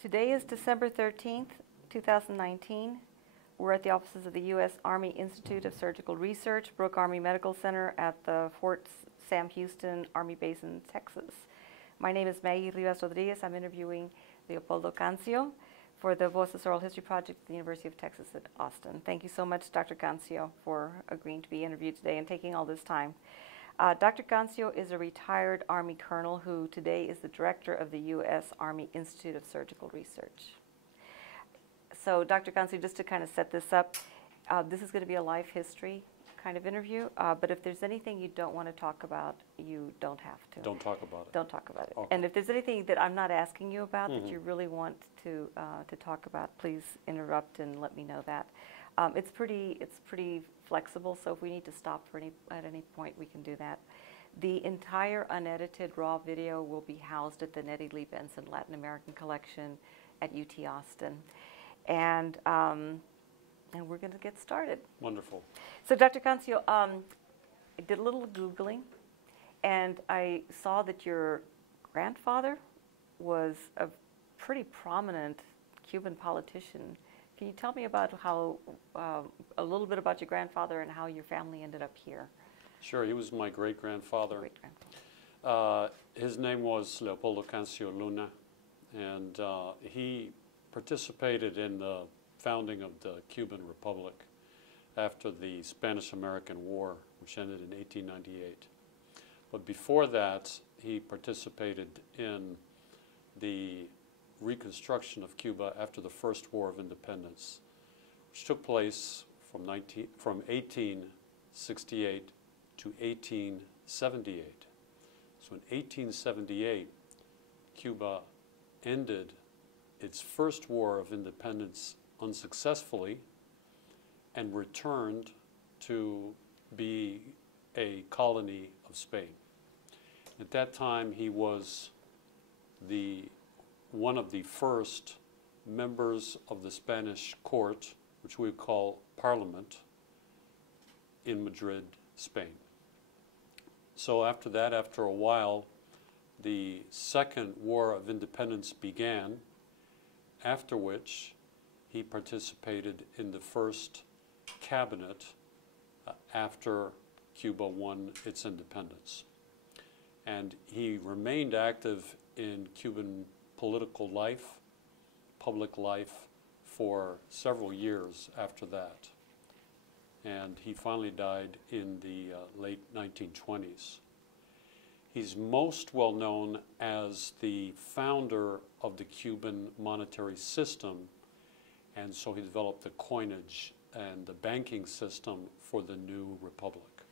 Today is December 13th, 2019. We're at the offices of the U.S. Army Institute of Surgical Research, Brooke Army Medical Center at the Fort Sam Houston Army Base in Texas. My name is Maggie Rivas Rodriguez. I'm interviewing Leopoldo Cancio for the Voces Oral History Project at the University of Texas at Austin. Thank you so much, Dr. Cancio, for agreeing to be interviewed today and taking all this time. Dr. Cancio is a retired Army colonel who today is the director of the U.S. Army Institute of Surgical Research. So, Dr. Cancio, just to kind of set this up, this is going to be a life history kind of interview, but if there's anything you don't want to talk about, you don't have to. Don't talk about it. Don't talk about it. Okay. And if there's anything that I'm not asking you about that you really want to talk about, please interrupt and let me know that. It's pretty flexible, so if we need to stop at any point, we can do that. The entire unedited raw video will be housed at the Nettie Lee Benson Latin American Collection at UT Austin. And we're going to get started. Wonderful. So, Dr. Cancio, I did a little Googling, and I saw that your grandfather was a pretty prominent Cuban politician. Can you tell me about how, a little bit about your grandfather and how your family ended up here? Sure, he was my great-grandfather. His name was Leopoldo Cancio Luna, and he participated in the founding of the Cuban Republic after the Spanish-American War, which ended in 1898. But before that, he participated in the reconstruction of Cuba after the First War of Independence, which took place from 1868 to 1878. So in 1878, Cuba ended its first war of independence unsuccessfully and returned to be a colony of Spain. At that time, he was one of the first members of the Spanish court, which we would call Parliament, in Madrid, Spain. So after that, after a while, the Second War of Independence began, after which he participated in the first cabinet after Cuba won its independence. And he remained active in Cuban political life, public life, for several years after that. And he finally died in the late 1920s. He's most well known as the founder of the Cuban monetary system, and so he developed the coinage and the banking system for the new republic.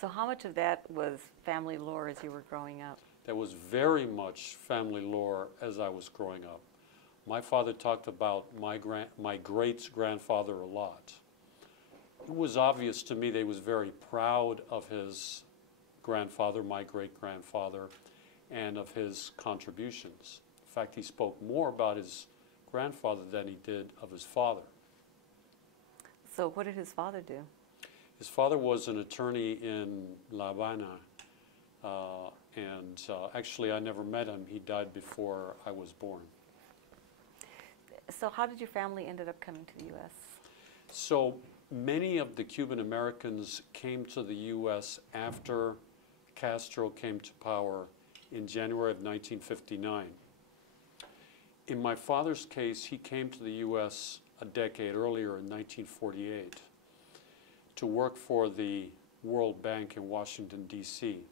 So how much of that was family lore as you were growing up? There was very much family lore as I was growing up. My father talked about my great-grandfather a lot. It was obvious to me that he was very proud of his grandfather, my great-grandfather, and of his contributions. In fact, he spoke more about his grandfather than he did of his father. So what did his father do? His father was an attorney in La Habana, and actually I never met him. He died before I was born. So how did your family ended up coming to the U.S.? So many of the Cuban Americans came to the U.S. after Castro came to power in January of 1959. In my father's case, he came to the U.S. a decade earlier in 1948 to work for the World Bank in Washington, D.C.,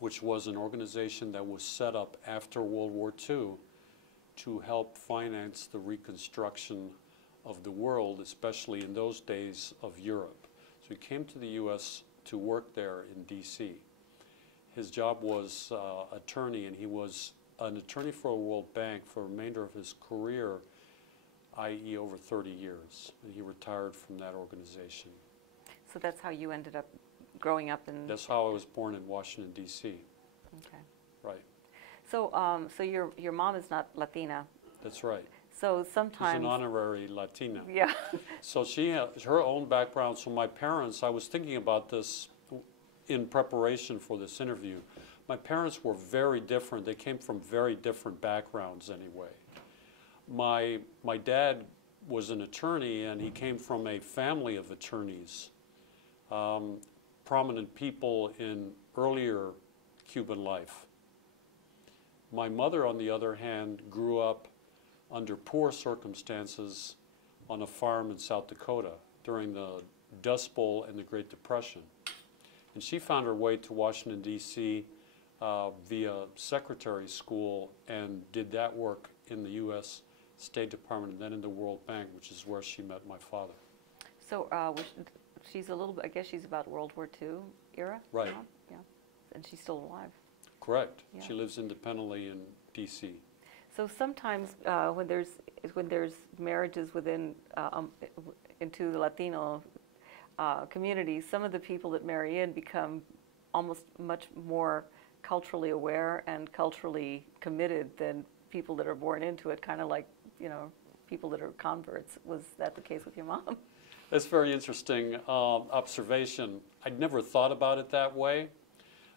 which was an organization that was set up after World War II to help finance the reconstruction of the world, especially in those days of Europe. So he came to the U.S. to work there in D.C. His job was attorney, and he was an attorney for a World Bank for the remainder of his career, i.e. over 30 years. And he retired from that organization. So that's how you ended up growing up in... That's how I was born in Washington, D.C. Okay. Right. So, so your mom is not Latina. That's right. So sometimes... She's an honorary Latina. Yeah. So she has her own background. So my parents, I was thinking about this in preparation for this interview. My parents were very different. They came from very different backgrounds anyway. My dad was an attorney, and he came from a family of attorneys, prominent people in earlier Cuban life. My mother, on the other hand, grew up under poor circumstances on a farm in South Dakota during the Dust Bowl and the Great Depression. And she found her way to Washington, D.C. Via secretary school and did that work in the U.S. State Department and then in the World Bank, which is where she met my father. So she's a little bit, I guess she's about World War II era? Right. Now? Yeah. And she's still alive. Correct. Yeah. She lives independently in D.C. So sometimes when there's marriages within into the Latino community, some of the people that marry in become almost much more culturally aware and culturally committed than people that are born into it, kind of like, you know, people that are converts. Was that the case with your mom? That's very interesting observation. I'd never thought about it that way.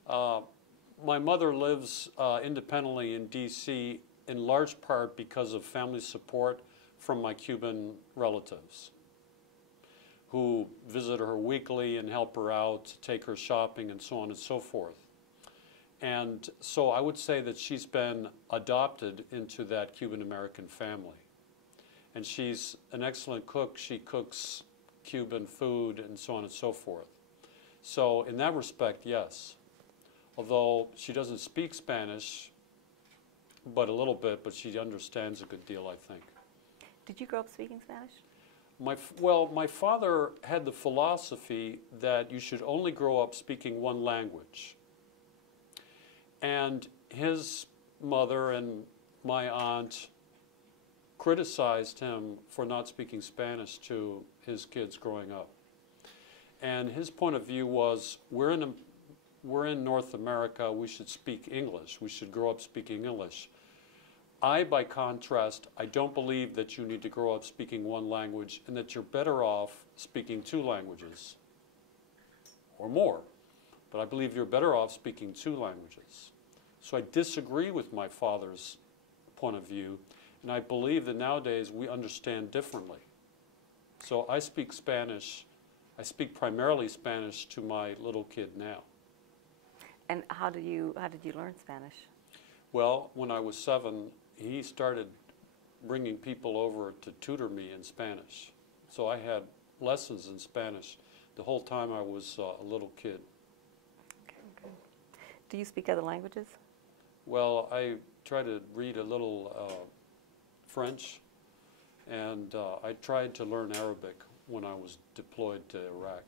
My mother lives independently in D.C. in large part because of family support from my Cuban relatives who visit her weekly and help her out, take her shopping and so on and so forth. And so I would say that she's been adopted into that Cuban-American family. And she's an excellent cook. She cooks Cuban food and so on and so forth. So in that respect, yes. Although she doesn't speak Spanish, but a little bit, but she understands a good deal, I think. Did you grow up speaking Spanish? Well, my father had the philosophy that you should only grow up speaking one language. And his mother and my aunt criticized him for not speaking Spanish to his kids growing up. And his point of view was, we're in North America, we should speak English. We should grow up speaking English. By contrast, I don't believe that you need to grow up speaking one language and that you're better off speaking two languages or more. But I believe you're better off speaking two languages. So I disagree with my father's point of view, and I believe that nowadays we understand differently. So I speak Spanish. I speak primarily Spanish to my little kid now. And how did you learn Spanish? Well, when I was 7, he started bringing people over to tutor me in Spanish. So I had lessons in Spanish the whole time I was a little kid. Okay, good. Do you speak other languages? Well, I try to read a little French, and I tried to learn Arabic when I was deployed to Iraq.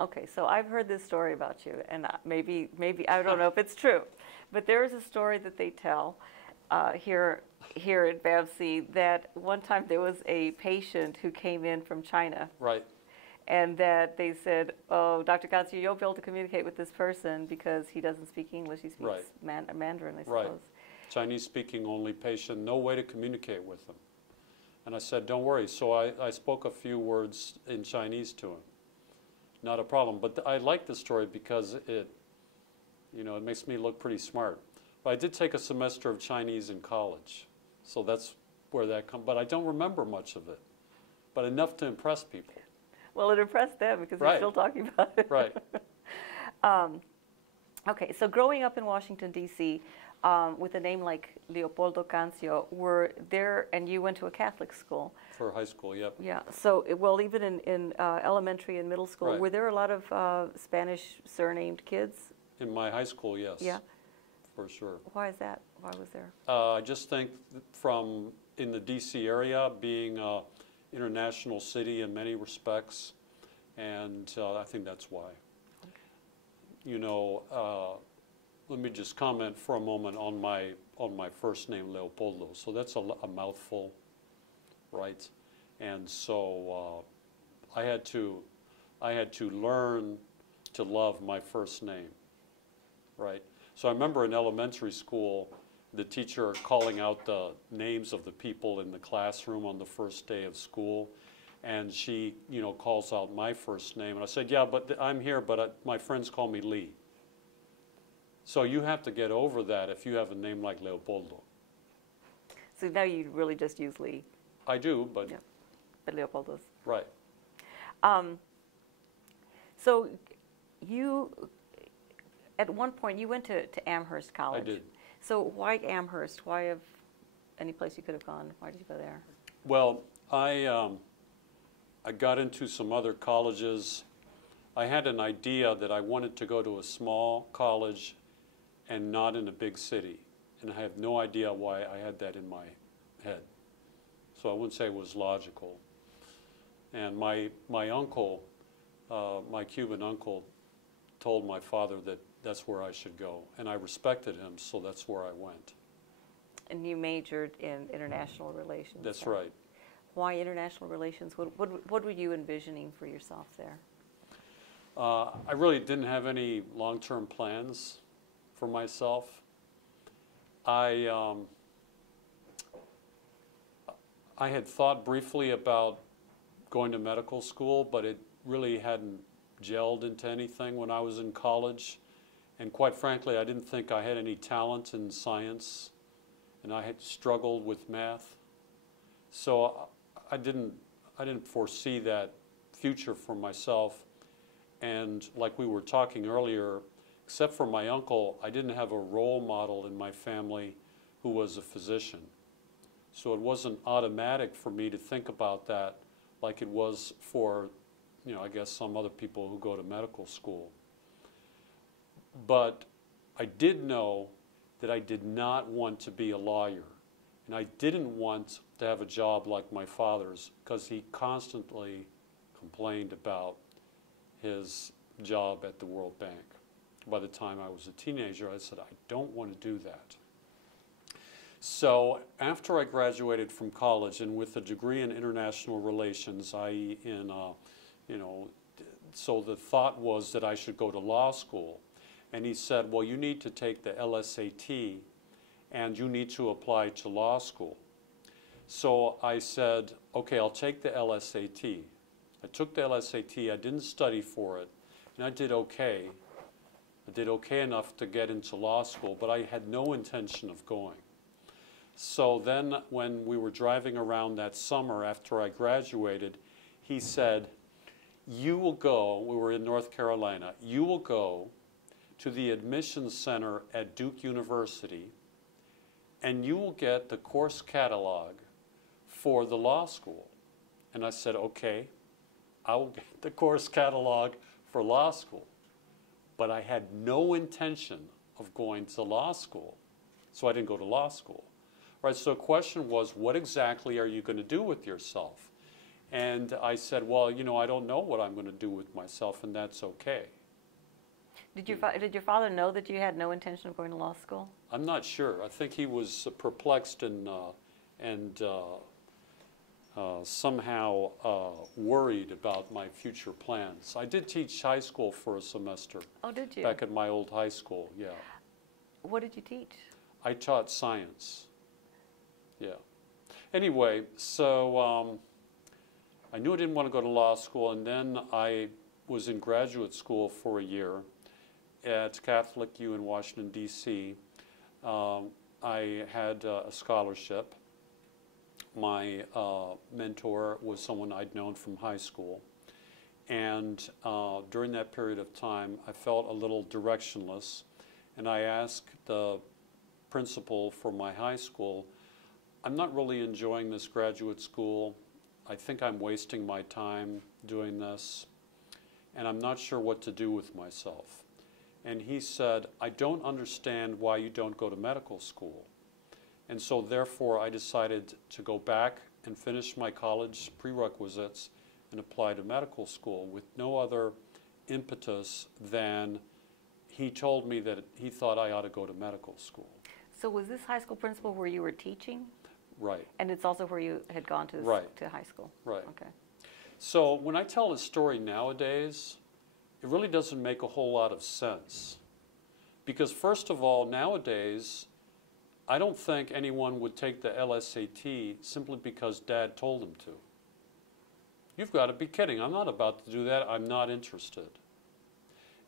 Okay, so I've heard this story about you, and maybe I don't know if it's true, but there is a story that they tell here at BAVC that one time there was a patient who came in from China. Right. And that they said, oh, Dr. Cancio, you'll be able to communicate with this person because he doesn't speak English, he speaks Right. Mandarin, I suppose. Right. Chinese-speaking only patient, no way to communicate with them. And I said, don't worry. So I spoke a few words in Chinese to him. Not a problem. But I like the story because it makes me look pretty smart. But I did take a semester of Chinese in college. So that's where that comes. But I don't remember much of it. But enough to impress people. Well, it impressed them because Right. they're still talking about it. Right. Okay, so growing up in Washington, D.C., with a name like Leopoldo Cancio, were there, and you went to a Catholic school. For high school, yep. Yeah, so, well, even in elementary and middle school, Right. were there a lot of Spanish surnamed kids? In my high school, yes. Yeah. For sure. Why is that? Why was there? I just think from in the D.C. area, being an international city in many respects, and I think that's why. Okay. Let me just comment for a moment on my first name, Leopoldo. So that's a mouthful, right? And so I had to learn to love my first name, right? So I remember in elementary school, the teacher calling out the names of the people in the classroom on the first day of school, and she, calls out my first name, and I said, yeah, but I'm here, but my friends call me Lee. So you have to get over that if you have a name like Leopoldo. So now you really just use Lee. I do, but Yeah. But Leopoldo's. right. So you, at one point, you went to Amherst College. I did. So why Amherst? Why have any place you could have gone? Why did you go there? Well, I got into some other colleges. I had an idea that I wanted to go to a small college and not in a big city. And I have no idea why I had that in my head. So I wouldn't say it was logical. And my uncle, my Cuban uncle, told my father that that's where I should go. And I respected him, so that's where I went. And you majored in international relations. That's right? right. Why international relations? What were you envisioning for yourself there? I really didn't have any long-term plans for myself. I had thought briefly about going to medical school, but it really hadn't gelled into anything when I was in college. And quite frankly, I didn't think I had any talent in science, and I had struggled with math. So I didn't foresee that future for myself. And like we were talking earlier, except for my uncle, I didn't have a role model in my family who was a physician. So it wasn't automatic for me to think about that like it was for, I guess some other people who go to medical school. But I did know that I did not want to be a lawyer. And I didn't want to have a job like my father's, because he constantly complained about his job at the World Bank. By the time I was a teenager, I said, I don't want to do that. So after I graduated from college, and with a degree in international relations, i.e. in, so the thought was that I should go to law school. And he said, well, you need to take the LSAT, and you need to apply to law school. So I said, okay, I'll take the LSAT. I took the LSAT, I didn't study for it, and I did okay. I did okay enough to get into law school, but I had no intention of going. So then when we were driving around that summer after I graduated, he said, you will go, we were in North Carolina, you will go to the admissions center at Duke University, and you will get the course catalog for the law school. And I said, okay, I will get the course catalog for law school. But I had no intention of going to law school, so I didn't go to law school. Right, so the question was, what exactly are you going to do with yourself? And I said, well, I don't know what I'm going to do with myself, and that's okay. Did your father know that you had no intention of going to law school? I'm not sure. I think he was perplexed and somehow worried about my future plans. I did teach high school for a semester. Oh, did you? Back at my old high school, yeah. What did you teach? I taught science. Yeah. Anyway, so I knew I didn't want to go to law school, and then I was in graduate school for a year at Catholic U in Washington, D.C. I had a scholarship. My mentor was someone I'd known from high school. And during that period of time, I felt a little directionless. And I asked the principal for my high school, I'm not really enjoying this graduate school. I think I'm wasting my time doing this. And I'm not sure what to do with myself. And he said, I don't understand why you don't go to medical school. And so therefore I decided to go back and finish my college prerequisites and apply to medical school with no other impetus than he told me that he thought I ought to go to medical school. So was this high school principal where you were teaching? Right. And it's also where you had gone to, right. to high school? Right. Okay. So when I tell this story nowadays, it really doesn't make a whole lot of sense. Because first of all, nowadays, I don't think anyone would take the LSAT simply because Dad told them to. You've got to be kidding. I'm not about to do that. I'm not interested.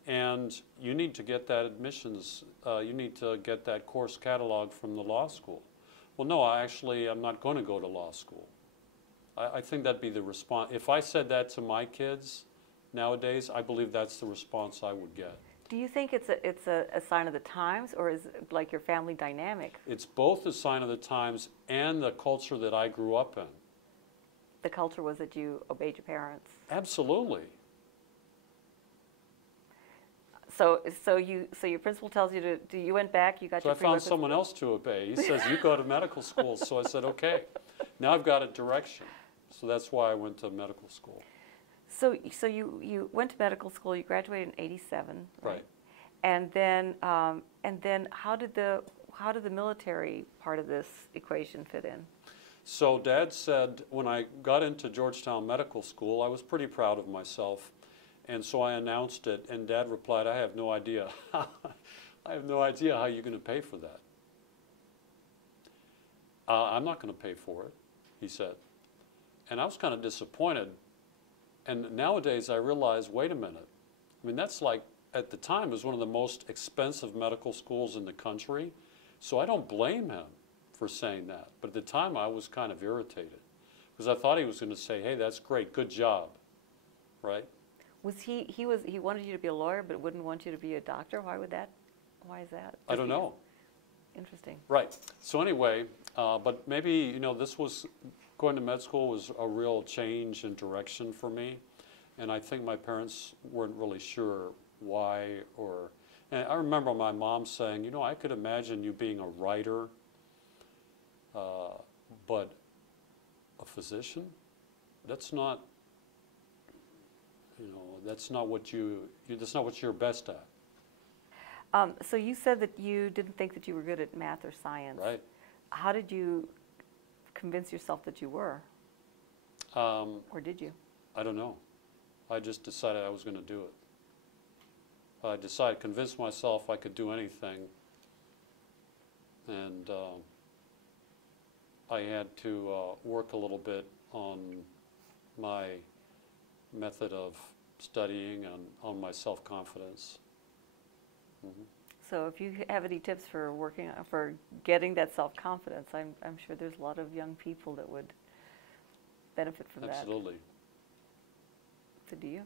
And you need to get that admissions, you need to get that course catalog from the law school. Well, no, I'm not going to go to law school. I think that'd be the response. If I said that to my kids nowadays, I believe that's the response I would get. Do you think it's a sign of the times, or is it like your family dynamic? It's both a sign of the times and the culture that I grew up in. The culture was that you obeyed your parents. Absolutely. So your principal tells you to you went back, you got So your I found someone else to obey. He says, you go to medical school. So I said, okay. Now I've got a direction. So that's why I went to medical school. So you went to medical school, you graduated in '87, right? Right. And then how did the military part of this equation fit in? So Dad said, when I got into Georgetown Medical School, I was pretty proud of myself. And so I announced it, and Dad replied, I have no idea. I have no idea how you're going to pay for that. I'm not going to pay for it, he said. And I was kind of disappointed. And nowadays I realize, wait a minute. I mean, that's like, at the time, it was one of the most expensive medical schools in the country. So I don't blame him for saying that. But at the time, I was kind of irritated. Because I thought he was going to say, hey, that's great, good job, right? Was he wanted you to be a lawyer, but wouldn't want you to be a doctor? Why is that? I don't know. Interesting. Right. So anyway, but maybe, this was, going to med school was a real change in direction for me. And I think my parents weren't really sure why and I remember my mom saying, I could imagine you being a writer, but a physician? That's not, that's not what you're best at. So you said that you didn't think that you were good at math or science. Right. How did you convince yourself that you were? Or did you? I don't know. I just decided I was going to do it. Convinced myself I could do anything. And I had to work a little bit on my method of studying and on my self-confidence. Mm-hmm. So if you have any tips for getting that self-confidence, I'm sure there's a lot of young people that would benefit from that. Absolutely. So do you?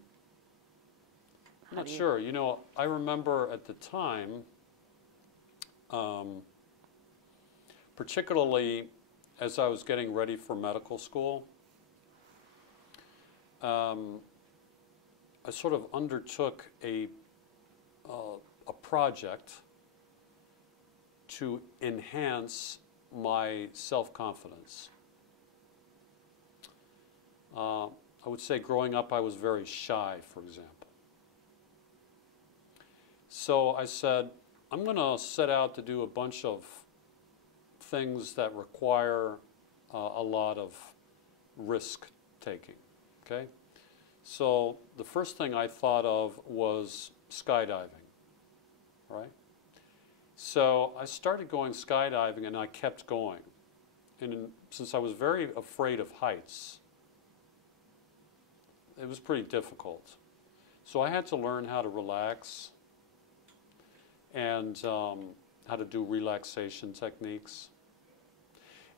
I'm not sure. I remember at the time, particularly as I was getting ready for medical school, I sort of undertook a project to enhance my self-confidence. I would say growing up I was very shy, for example. So I said, I'm going to set out to do a bunch of things that require a lot of risk taking, okay? So the first thing I thought of was skydiving, right? So I started going skydiving and I kept going. And since I was very afraid of heights, it was pretty difficult. So I had to learn how to relax and how to do relaxation techniques.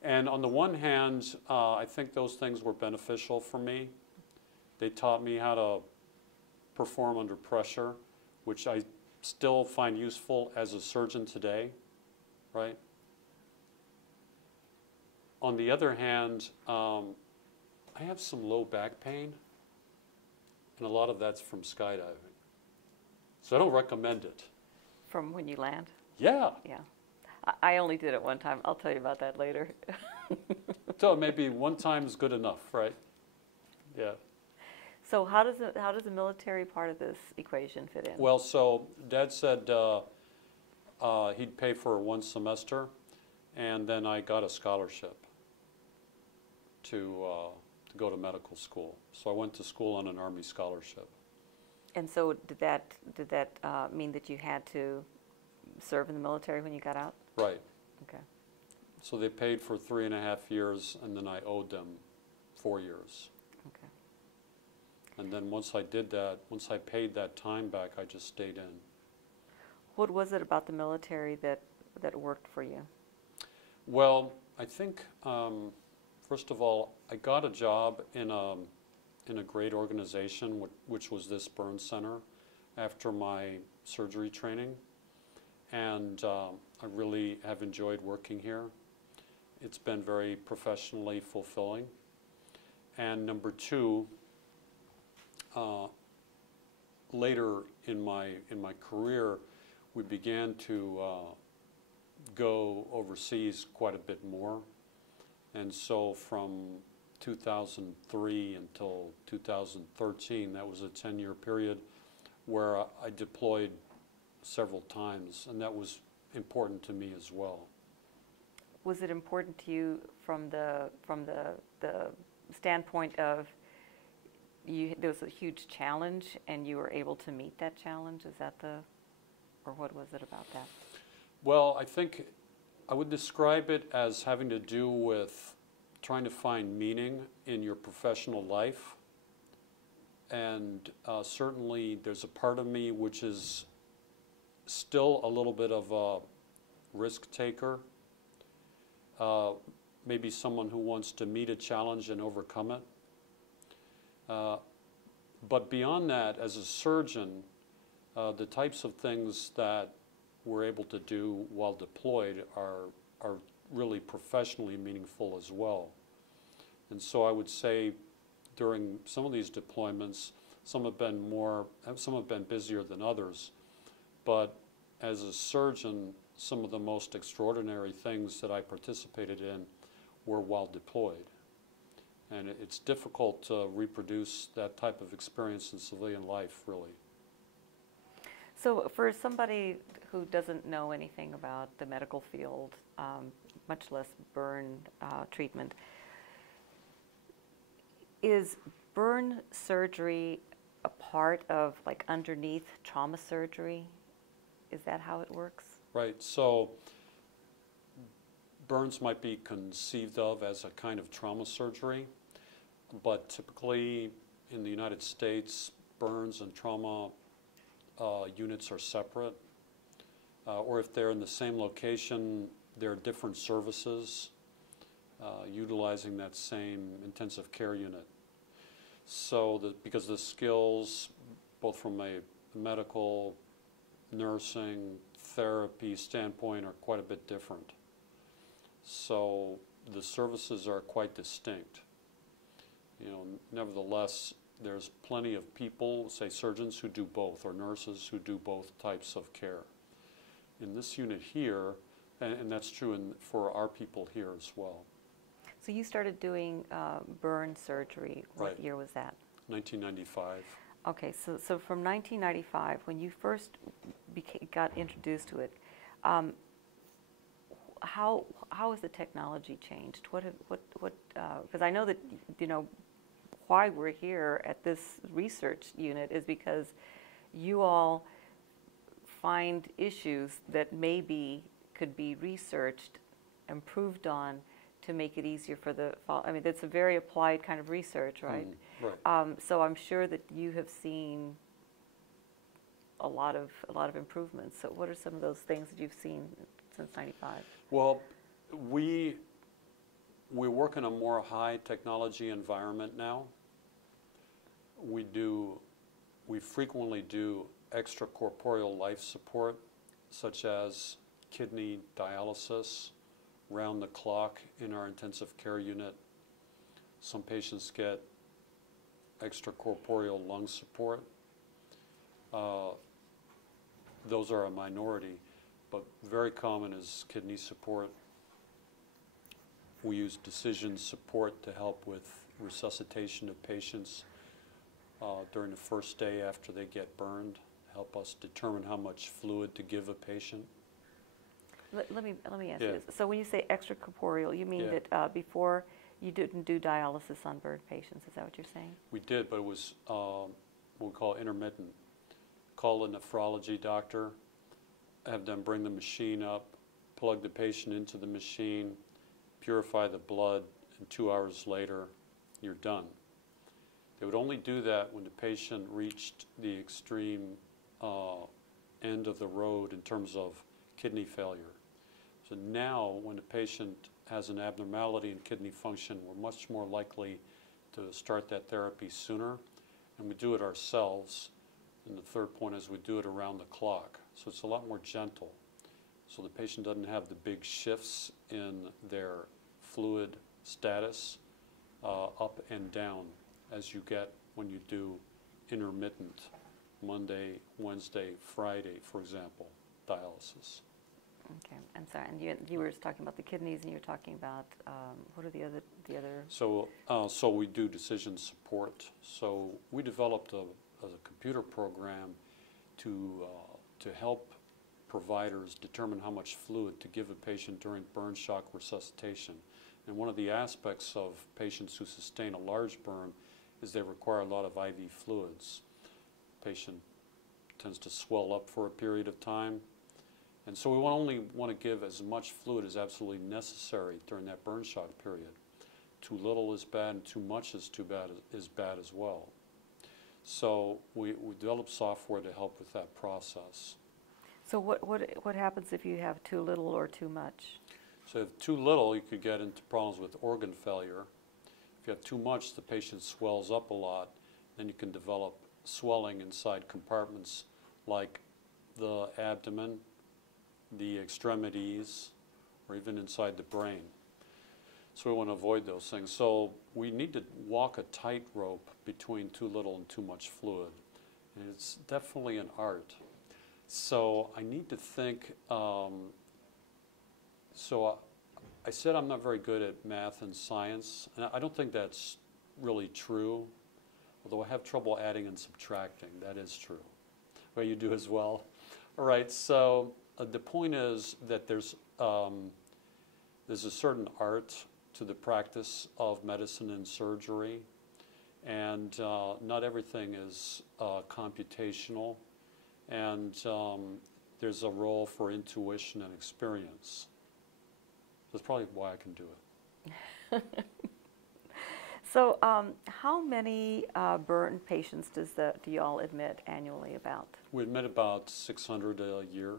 And on the one hand, I think those things were beneficial for me. They taught me how to perform under pressure, which I still find useful as a surgeon today, right? On the other hand, I have some low back pain, and a lot of that's from skydiving. So I don't recommend it. From when you land? Yeah. Yeah. I only did it one time. I'll tell you about that later. So maybe one time is good enough, right? Yeah. So how does the military part of this equation fit in? Well, so Dad said he'd pay for one semester, and then I got a scholarship to go to medical school. So I went to school on an Army scholarship. And so did that mean that you had to serve in the military when you got out? Right. Okay. So they paid for 3.5 years, and then I owed them 4 years. Okay. And then once I did that, once I paid that time back, I just stayed in. What was it about the military that worked for you? Well, I think, first of all, I got a job in a great organization, which was this burn center, after my surgery training. And I really have enjoyed working here. It's been very professionally fulfilling. And number two, later in my career, we began to go overseas quite a bit more. And so from 2003 until 2013, that was a 10-year period where I deployed several times, and that was important to me as well. Was it important to you from the standpoint of there was a huge challenge and you were able to meet that challenge? Is that or what was it about that? Well, I think I would describe it as having to do with trying to find meaning in your professional life. And certainly there's a part of me which is still a little bit of a risk taker. Maybe someone who wants to meet a challenge and overcome it. But beyond that, as a surgeon, the types of things that we're able to do while deployed are really professionally meaningful as well. And so I would say during some of these deployments, some have been busier than others. But as a surgeon, some of the most extraordinary things that I participated in were while deployed. And it's difficult to reproduce that type of experience in civilian life, really. So for somebody who doesn't know anything about the medical field, much less burn treatment, is burn surgery a part of, like, underneath trauma surgery? Is that how it works? Right. So burns might be conceived of as a kind of trauma surgery, but typically in the United States, burns and trauma units are separate. Or if they're in the same location, there are different services utilizing that same intensive care unit. So because the skills, both from a medical, nursing, therapy standpoint, are quite a bit different. So the services are quite distinct. You know, nevertheless, there's plenty of people, say surgeons, who do both, or nurses who do both types of care. In this unit here, and that's true for our people here as well. So you started doing burn surgery. What Right. year was that? 1995. Okay, so from 1995, when you first got introduced to it, how has the technology changed? Because I know that, you know, why we're here at this research unit is because you all find issues that maybe could be researched, improved on, to make it easier for I mean, that's a very applied kind of research, right? Right. So I'm sure that you have seen a lot of improvements. So what are some of those things that you've seen since '95? Well, we work in a more high technology environment now. We frequently do extracorporeal life support, such as kidney dialysis, round the clock in our intensive care unit. Some patients get extracorporeal lung support. Those are a minority, but very common is kidney support. We use decision support to help with resuscitation of patients during the first day after they get burned, help us determine how much fluid to give a patient. Let me ask Yeah. you this. So when you say extracorporeal, you mean Yeah. that before you didn't do dialysis on burned patients? Is that what you're saying? We did, but it was what we call intermittent. Call a nephrology doctor, have them bring the machine up, plug the patient into the machine, purify the blood, and 2 hours later, you're done. They would only do that when the patient reached the extreme end of the road in terms of kidney failure. So now, when the patient has an abnormality in kidney function, we're much more likely to start that therapy sooner, and we do it ourselves. And the third point is we do it around the clock. So it's a lot more gentle. So the patient doesn't have the big shifts in their fluid status up and down as you get when you do intermittent Monday, Wednesday, Friday, for example, dialysis. Okay, I'm sorry. And you were talking about the kidneys, and you were talking about what are the other? So we do decision support. So we developed a computer program to help providers determine how much fluid to give a patient during burn shock resuscitation. And one of the aspects of patients who sustain a large burn is they require a lot of IV fluids. Patient tends to swell up for a period of time. And so we only want to give as much fluid as absolutely necessary during that burn shock period. Too little is bad, and too much is bad as well. So we develop software to help with that process. So what happens if you have too little or too much? So if too little, you could get into problems with organ failure. If you have too much, the patient swells up a lot. Then you can develop swelling inside compartments like the abdomen, the extremities, or even inside the brain. So we want to avoid those things. So we need to walk a tightrope between too little and too much fluid. And it's definitely an art. So I need to think, I said I'm not very good at math and science, and I don't think that's really true, although I have trouble adding and subtracting. That is true. Well, you do as well. All right, so the point is that there's a certain art to the practice of medicine and surgery, and not everything is computational, and there's a role for intuition and experience. That's probably why I can do it. So how many burn patients do you all admit annually about? We admit about 600 a year.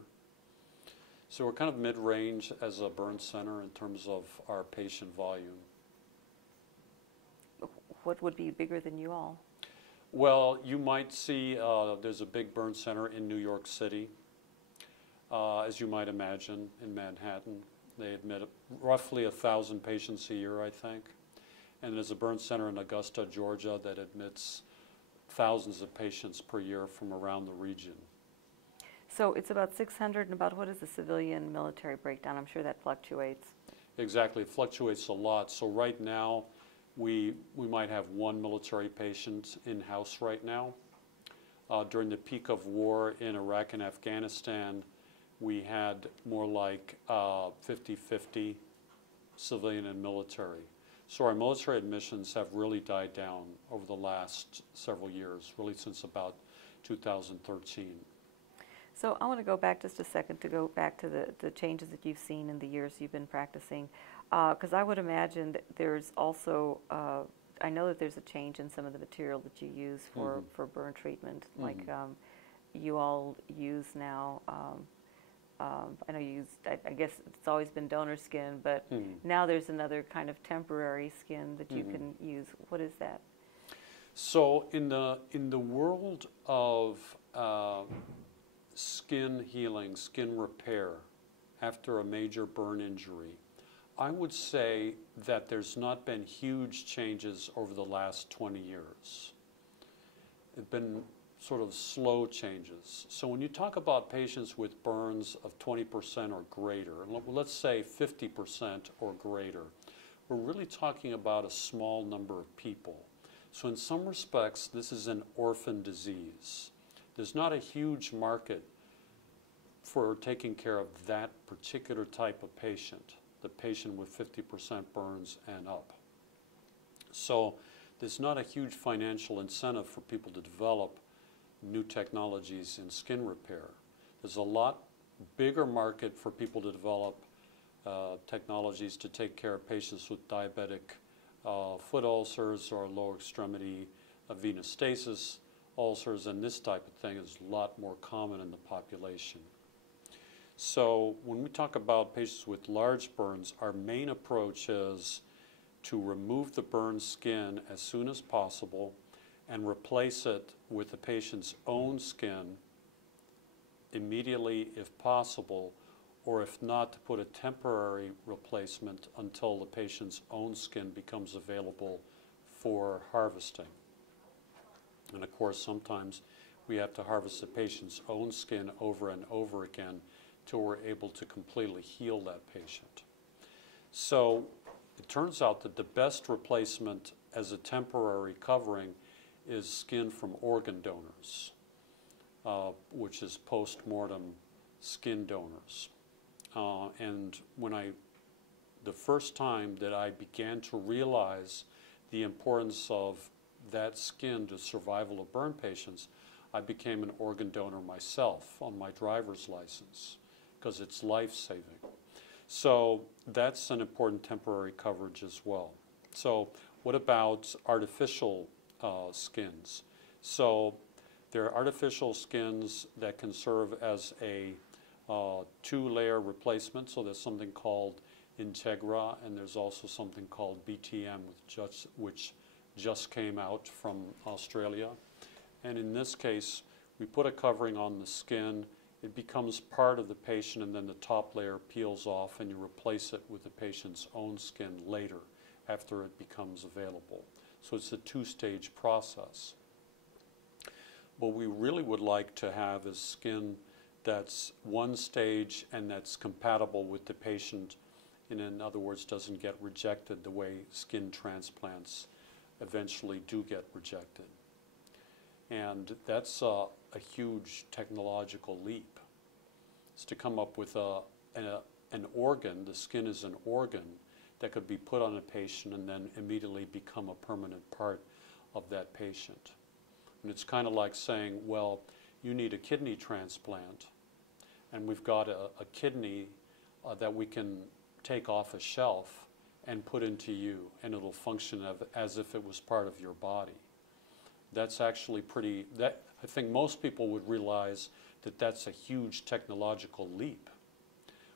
So we're kind of mid-range as a burn center in terms of our patient volume. What would be bigger than you all? Well, you might see there's a big burn center in New York City, as you might imagine, in Manhattan. They admit roughly 1,000 patients a year, I think. And there's a burn center in Augusta, Georgia, that admits thousands of patients per year from around the region. So it's about 600, and about what is the civilian military breakdown? I'm sure that fluctuates. Exactly, it fluctuates a lot. So right now, we might have one military patient in-house right now. During the peak of war in Iraq and Afghanistan, we had more like 50-50 civilian and military. So our military admissions have really died down over the last several years, really since about 2013. So I want to go back just a second to go back to the changes that you've seen in the years you've been practicing, because I would imagine that there's also, I know that there's a change in some of the material that you use for burn treatment, like you all use now, I know you use, I guess it's always been donor skin, but now there's another kind of temporary skin that you can use. What is that? So in the world of skin healing, skin repair after a major burn injury, I would say that there's not been huge changes over the last 20 years. It's been sort of slow changes. So when you talk about patients with burns of 20% or greater, let's say 50% or greater, we're really talking about a small number of people. So in some respects, this is an orphan disease. There's not a huge market for taking care of that particular type of patient, the patient with 50% burns and up. So there's not a huge financial incentive for people to develop new technologies in skin repair. There's a lot bigger market for people to develop technologies to take care of patients with diabetic foot ulcers or lower extremity venous stasis ulcers, and this type of thing is a lot more common in the population. So when we talk about patients with large burns, our main approach is to remove the burned skin as soon as possible and replace it with the patient's own skin immediately if possible, or if not, to put a temporary replacement until the patient's own skin becomes available for harvesting. And of course, sometimes we have to harvest the patient's own skin over and over again till we're able to completely heal that patient. So it turns out that the best replacement as a temporary covering is skin from organ donors, which is post-mortem skin donors. And the first time that I began to realize the importance of that skin to survival of burn patients, I became an organ donor myself on my driver's license because it's life-saving. So that's an important temporary coverage as well. So what about artificial skins? So there are artificial skins that can serve as a two-layer replacement. So there's something called Integra, and there's also something called BTM, which just came out from Australia. And in this case, we put a covering on the skin, it becomes part of the patient, and then the top layer peels off, and you replace it with the patient's own skin later after it becomes available. So it's a two-stage process. What we really would like to have is skin that's one stage and that's compatible with the patient, and in other words, doesn't get rejected the way skin transplants eventually do get rejected. And that's a huge technological leap. It's to come up with an organ, the skin is an organ, that could be put on a patient and then immediately become a permanent part of that patient. And it's kind of like saying, well, you need a kidney transplant, and we've got a kidney that we can take off a shelf and put into you, and it'll function as if it was part of your body. That's actually I think most people would realize that that's a huge technological leap.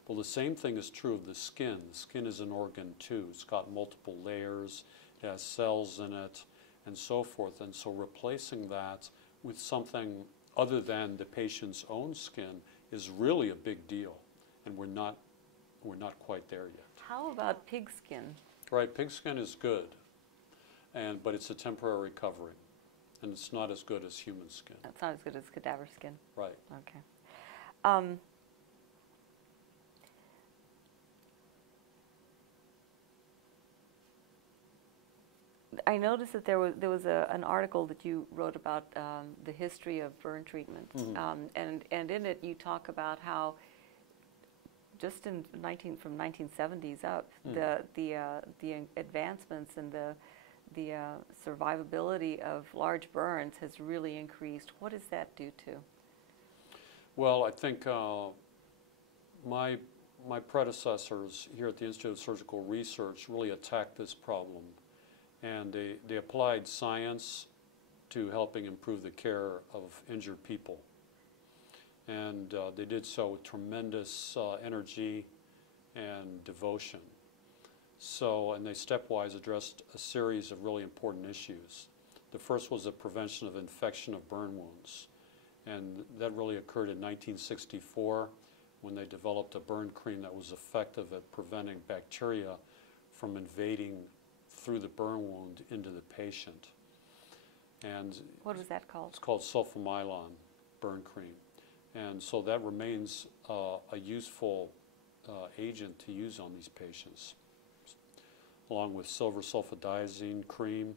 Well, the same thing is true of the skin. The skin is an organ too. It's got multiple layers, it has cells in it, and so forth. And so replacing that with something other than the patient's own skin is really a big deal, and we're not quite there yet. How about pig skin? Right, pig skin is good, but it's a temporary covering, and it's not as good as human skin. It's not as good as cadaver skin. Right. Okay. I noticed that there was an article that you wrote about the history of burn treatment, and in it you talk about how just from 1970s up, the advancements and the survivability of large burns has really increased. What does that due to? Well, I think my predecessors here at the Institute of Surgical Research really attacked this problem, and they applied science to helping improve the care of injured people. And they did so with tremendous energy and devotion. And they stepwise addressed a series of really important issues. The first was the prevention of infection of burn wounds. And that really occurred in 1964 when they developed a burn cream that was effective at preventing bacteria from invading through the burn wound into the patient. And what was that called? It's called sulfamylon burn cream. And so that remains a useful agent to use on these patients, along with silver sulfadiazine cream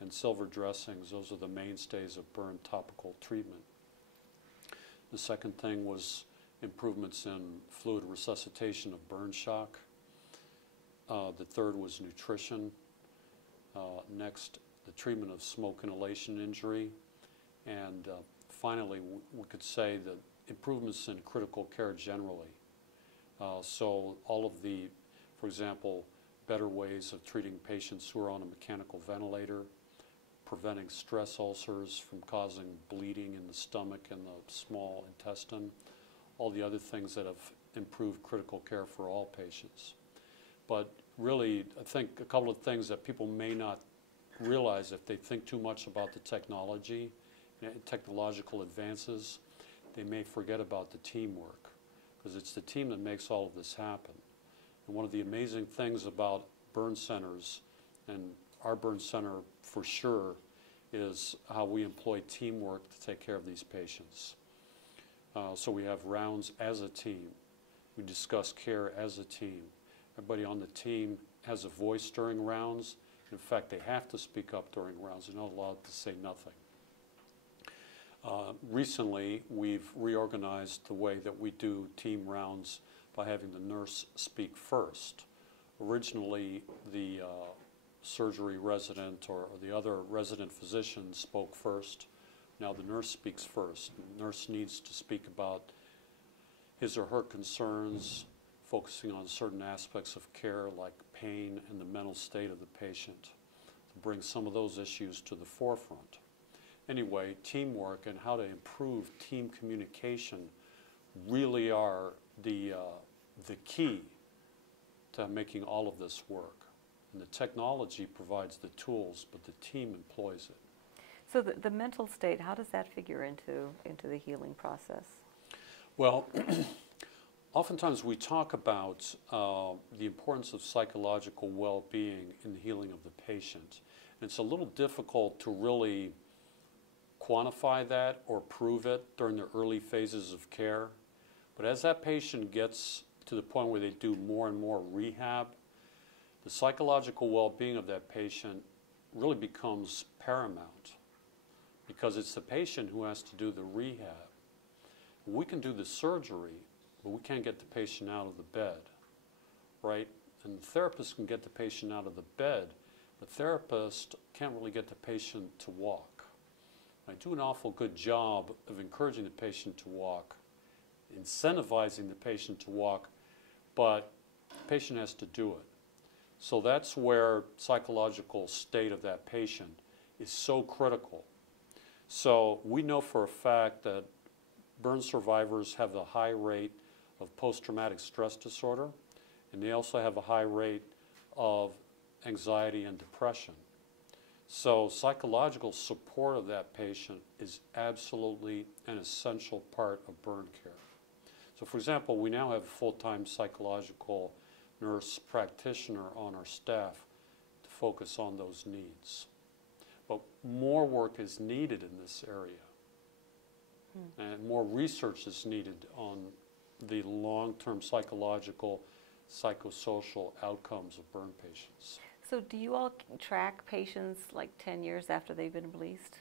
and silver dressings. Those are the mainstays of burn topical treatment. The second thing was improvements in fluid resuscitation of burn shock. The third was nutrition. Next, the treatment of smoke inhalation injury. And finally, we could say that improvements in critical care generally. So all of the, for example, better ways of treating patients who are on a mechanical ventilator, preventing stress ulcers from causing bleeding in the stomach and the small intestine, all the other things that have improved critical care for all patients. But really, I think a couple of things that people may not realize if they think too much about the technology, technological advances, they may forget about the teamwork, because it's the team that makes all of this happen. And one of the amazing things about burn centers, and our burn center for sure, is how we employ teamwork to take care of these patients. So we have rounds as a team. We discuss care as a team. Everybody on the team has a voice during rounds. In fact, they have to speak up during rounds. They're not allowed to say nothing. Recently, we've reorganized the way that we do team rounds by having the nurse speak first. Originally, the surgery resident or the other resident physician spoke first. Now the nurse speaks first. The nurse needs to speak about his or her concerns, focusing on certain aspects of care like pain and the mental state of the patient, to bring some of those issues to the forefront. Anyway, teamwork and how to improve team communication really are the key to making all of this work. And the technology provides the tools, but the team employs it. So the mental state, how does that figure into the healing process? Well, oftentimes we talk about the importance of psychological well-being in the healing of the patient. And it's a little difficult to really quantify that or prove it during the early phases of care. But as that patient gets to the point where they do more and more rehab, the psychological well-being of that patient really becomes paramount, because it's the patient who has to do the rehab. We can do the surgery, but we can't get the patient out of the bed, right? And the therapist can get the patient out of the bed, but the therapist can't really get the patient to walk. I do an awful good job of encouraging the patient to walk, incentivizing the patient to walk, but the patient has to do it. So that's where psychological state of that patient is so critical. So we know for a fact that burn survivors have a high rate of post-traumatic stress disorder, and they also have a high rate of anxiety and depression. So psychological support of that patient is absolutely an essential part of burn care. So for example, we now have a full-time psychological nurse practitioner on our staff to focus on those needs. But more work is needed in this area. And more research is needed on the long-term psychological, psychosocial outcomes of burn patients. So do you all track patients like 10 years after they've been released?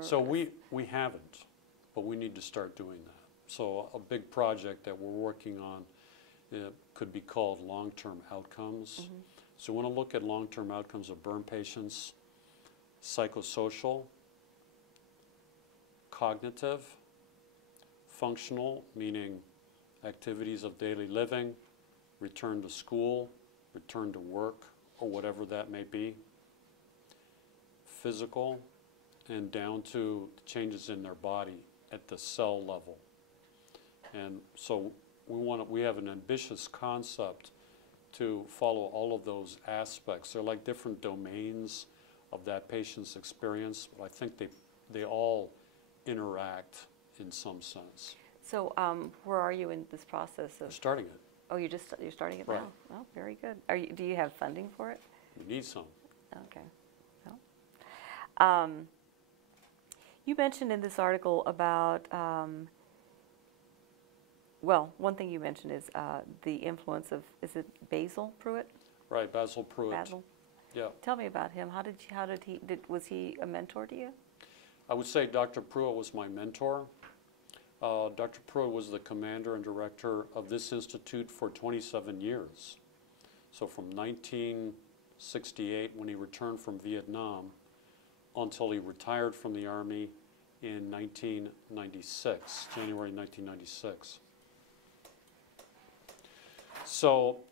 So we haven't, but we need to start doing that. So a big project that we're working on could be called Long-Term Outcomes. Mm-hmm. So we want to look at long-term outcomes of burn patients, psychosocial, cognitive, functional, meaning activities of daily living, return to school, return to work, or whatever that may be, physical, and down to changes in their body at the cell level. And so we have an ambitious concept to follow all of those aspects. They're like different domains of that patient's experience, but I think they all interact in some sense. So where are you in this process of? We're starting it. Oh, you're starting it right now? Oh, very good. Do you have funding for it? We need some. Okay. Well, you mentioned in this article about, well, one thing you mentioned is the influence of, is it Basil Pruitt? Right, Basil Pruitt. Basil? Yeah. Tell me about him. Was he a mentor to you? I would say Dr. Pruitt was my mentor. Dr. Pruitt was the commander and director of this institute for 27 years. So from 1968, when he returned from Vietnam, until he retired from the Army in 1996, January 1996. So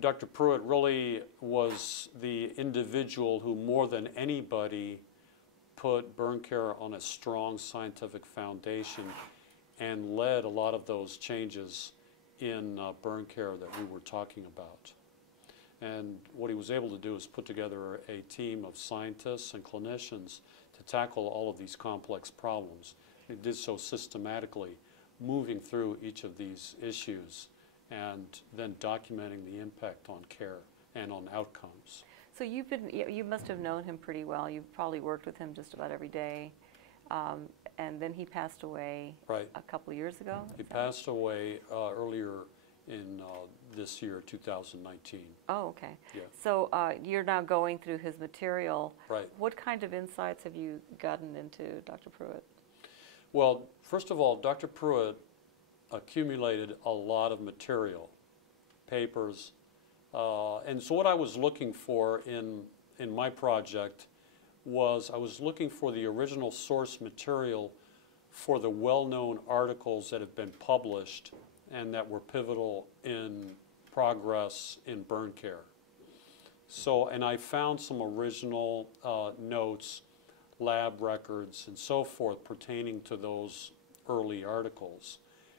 Dr. Pruitt really was the individual who, more than anybody, put burn care on a strong scientific foundation and led a lot of those changes in burn care that we were talking about. And what he was able to do is put together a team of scientists and clinicians to tackle all of these complex problems. He did so systematically, moving through each of these issues and then documenting the impact on care and on outcomes. So you must have known him pretty well. You've probably worked with him just about every day. And then he passed away a couple years ago? He passed away earlier in this year, 2019. Oh, okay. Yeah. So you're now going through his material. Right. What kind of insights have you gotten into Dr. Pruitt? Well, first of all, Dr. Pruitt accumulated a lot of material, papers, and so what I was looking for in my project was I was looking for the original source material for the well-known articles that have been published and that were pivotal in progress in burn care. So, and I found some original notes, lab records, and so forth pertaining to those early articles.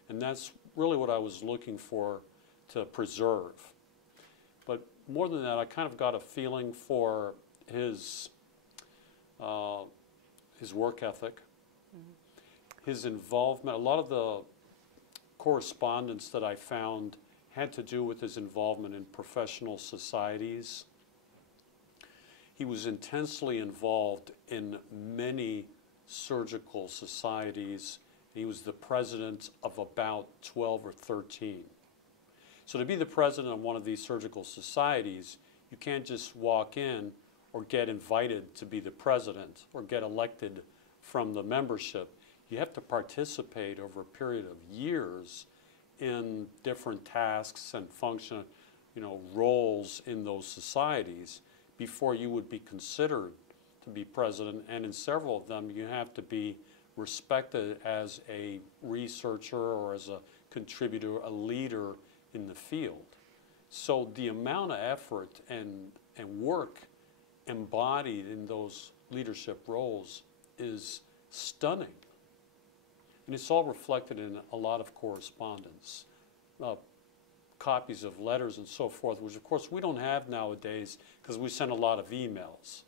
And that's really what I was looking for to preserve. But more than that, I kind of got a feeling for his work ethic, his involvement. A lot of the correspondence that I found had to do with his involvement in professional societies. He was intensely involved in many surgical societies. He was the president of about 12 or 13. So to be the president of one of these surgical societies, you can't just walk in or get invited to be the president or get elected from the membership. You have to participate over a period of years in different tasks and function, roles in those societies before you would be considered to be president. And in several of them, you have to be respected as a researcher or as a contributor, a leader in the field. So the amount of effort and work embodied in those leadership roles is stunning. And it's all reflected in a lot of correspondence, copies of letters and so forth, which of course we don't have nowadays because we send a lot of emails,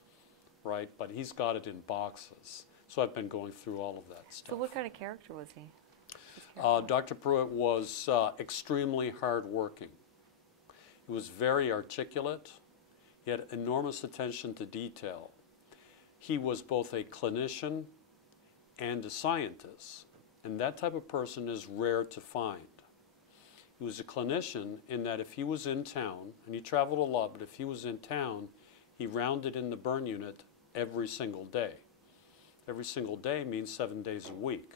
right? But he's got it in boxes. So I've been going through all of that stuff. So what kind of character was he? Dr. Pruitt was extremely hardworking. He was very articulate. He had enormous attention to detail. He was both a clinician and a scientist, and that type of person is rare to find. He was a clinician in that if he was in town, and he traveled a lot, but if he was in town, he rounded in the burn unit every single day. Every single day means 7 days a week.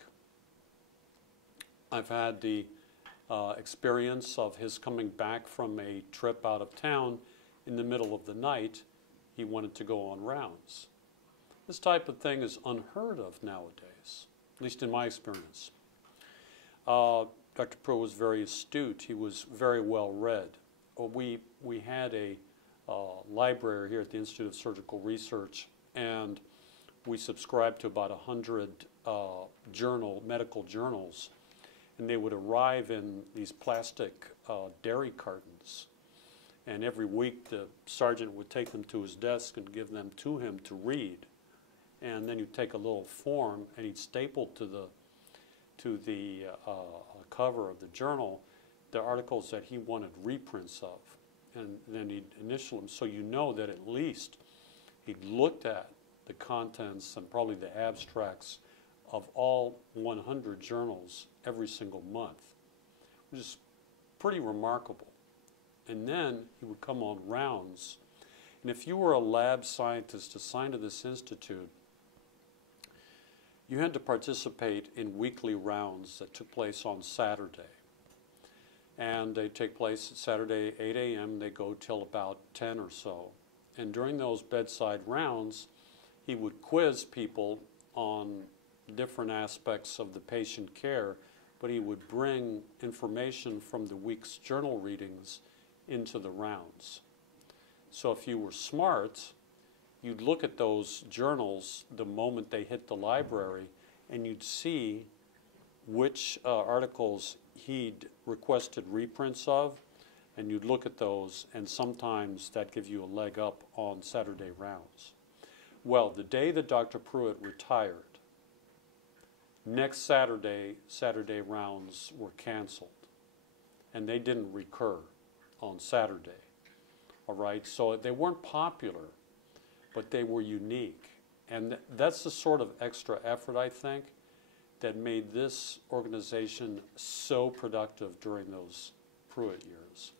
I've had the experience of his coming back from a trip out of town. In the middle of the night, he wanted to go on rounds. This type of thing is unheard of nowadays, at least in my experience. Dr. Pruitt was very astute. He was very well read. We had a library here at the Institute of Surgical Research, and we subscribed to about 100 medical journals, and they would arrive in these plastic dairy cartons. And every week the sergeant would take them to his desk and give them to him to read. And then you'd take a little form and he'd staple to the cover of the journal the articles that he wanted reprints of. And then he'd initial them, so you know that at least he'd looked at the contents and probably the abstracts of all 100 journals every single month, which is pretty remarkable. And then he would come on rounds. And if you were a lab scientist assigned to this institute, you had to participate in weekly rounds that took place on Saturday. And they take place Saturday, 8 a.m. They go till about 10 or so. And during those bedside rounds, he would quiz people on different aspects of the patient care, but he would bring information from the week's journal readings into the rounds. So if you were smart, you'd look at those journals the moment they hit the library, and you'd see which articles he'd requested reprints of, and you'd look at those, and sometimes that gives you a leg up on Saturday rounds. Well, the day that Dr. Pruitt retired, next Saturday rounds were canceled, and they didn't recur on Saturday. All right, so they weren't popular, but they were unique. And that's the sort of extra effort, I think, that made this organization so productive during those Pruitt years.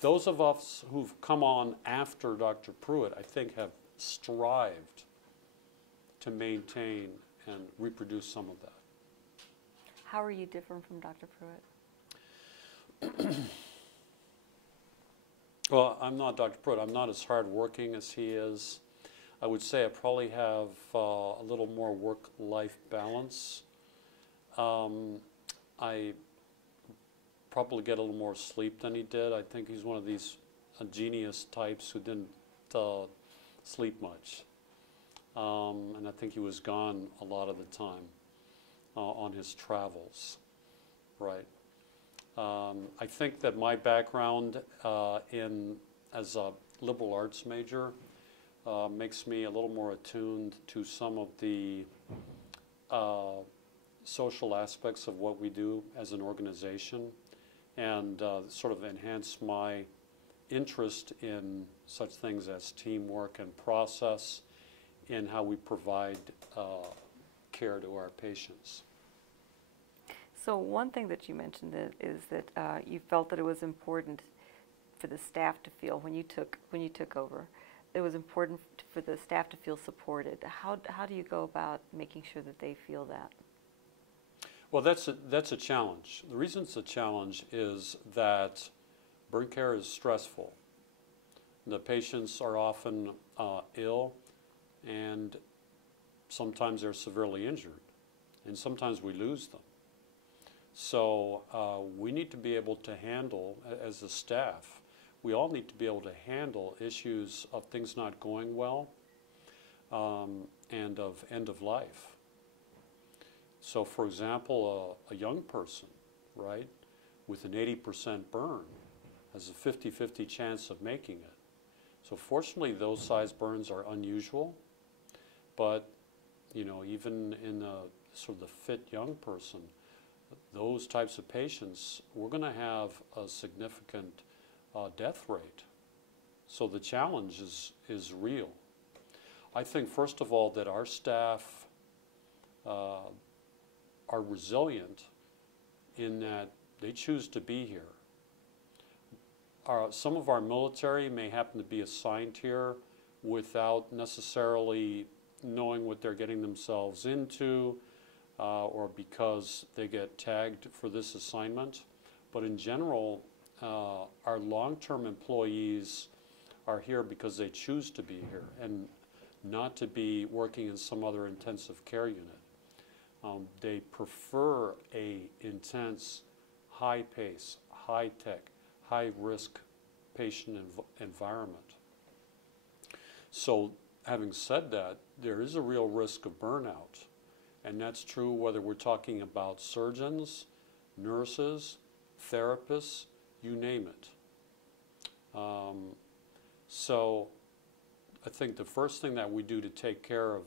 Those of us who've come on after Dr. Pruitt, I think, have strived to maintain and reproduce some of that. How are you different from Dr. Pruitt? Well, I'm not Dr. Pruitt. I'm not as hardworking as he is. I would say I probably have a little more work-life balance. I probably get a little more sleep than he did. I think he's one of these genius types who didn't sleep much. And I think he was gone a lot of the time on his travels, right? I think that my background as a liberal arts major makes me a little more attuned to some of the social aspects of what we do as an organization, and sort of enhance my interest in such things as teamwork and process in how we provide care to our patients. So one thing that you mentioned is that you felt that it was important for the staff to feel when you took over. It was important for the staff to feel supported. How do you go about making sure that they feel that? Well, that's a challenge. The reason it's a challenge is that burn care is stressful. The patients are often ill, and sometimes they're severely injured, and sometimes we lose them. So we need to be able to handle, as a staff, we all need to be able to handle issues of things not going well and of end of life. So for example, a young person, right, with an 80% burn has a 50-50 chance of making it. So fortunately, those size burns are unusual, but you know, even in a sort of the fit young person, those types of patients, we're going to have a significant death rate. So the challenge is real. I think, first of all, that our staff are resilient in that they choose to be here. Some of our military may happen to be assigned here without necessarily knowing what they're getting themselves into, or because they get tagged for this assignment. But in general, our long-term employees are here because they choose to be here and not to be working in some other intensive care unit. They prefer a intense, high-pace, high-tech, high-risk patient environment. So having said that, there is a real risk of burnout. And that's true whether we're talking about surgeons, nurses, therapists, you name it. So I think the first thing that we do to take care of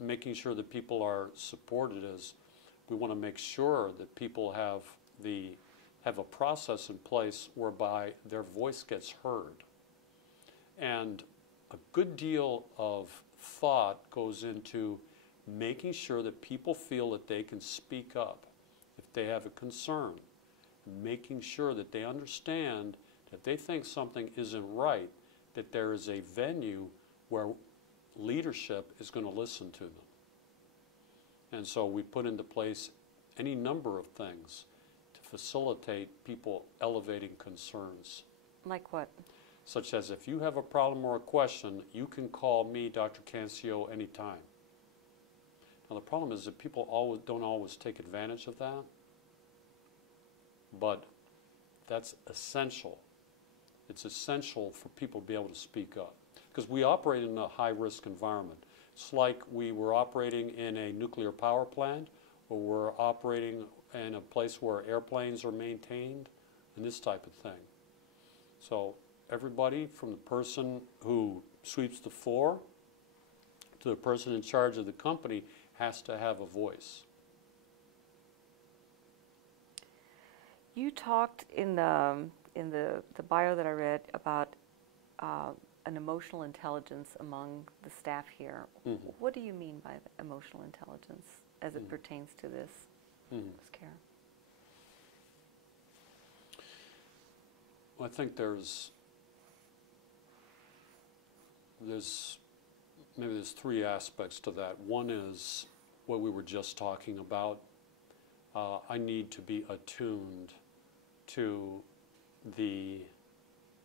making sure that people are supported is we want to make sure that people have a process in place whereby their voice gets heard. And a good deal of thought goes into making sure that people feel that they can speak up if they have a concern, making sure that they understand that if they think something isn't right, that there is a venue where leadership is going to listen to them. And so we put into place any number of things to facilitate people elevating concerns. Like what? Such as, if you have a problem or a question, you can call me, Dr. Cancio, anytime. Now the problem is that people don't always take advantage of that, but that's essential It's essential for people to be able to speak up, because we operate in a high-risk environment. It's like we were operating in a nuclear power plant, or we're operating in a place where airplanes are maintained, and this type of thing. So everybody from the person who sweeps the floor to the person in charge of the company has to have a voice. You talked in the bio that I read about an emotional intelligence among the staff here. Mm-hmm. What do you mean by the emotional intelligence as it pertains to this, this care? Well, I think there's three aspects to that. One is what we were just talking about. I need to be attuned to the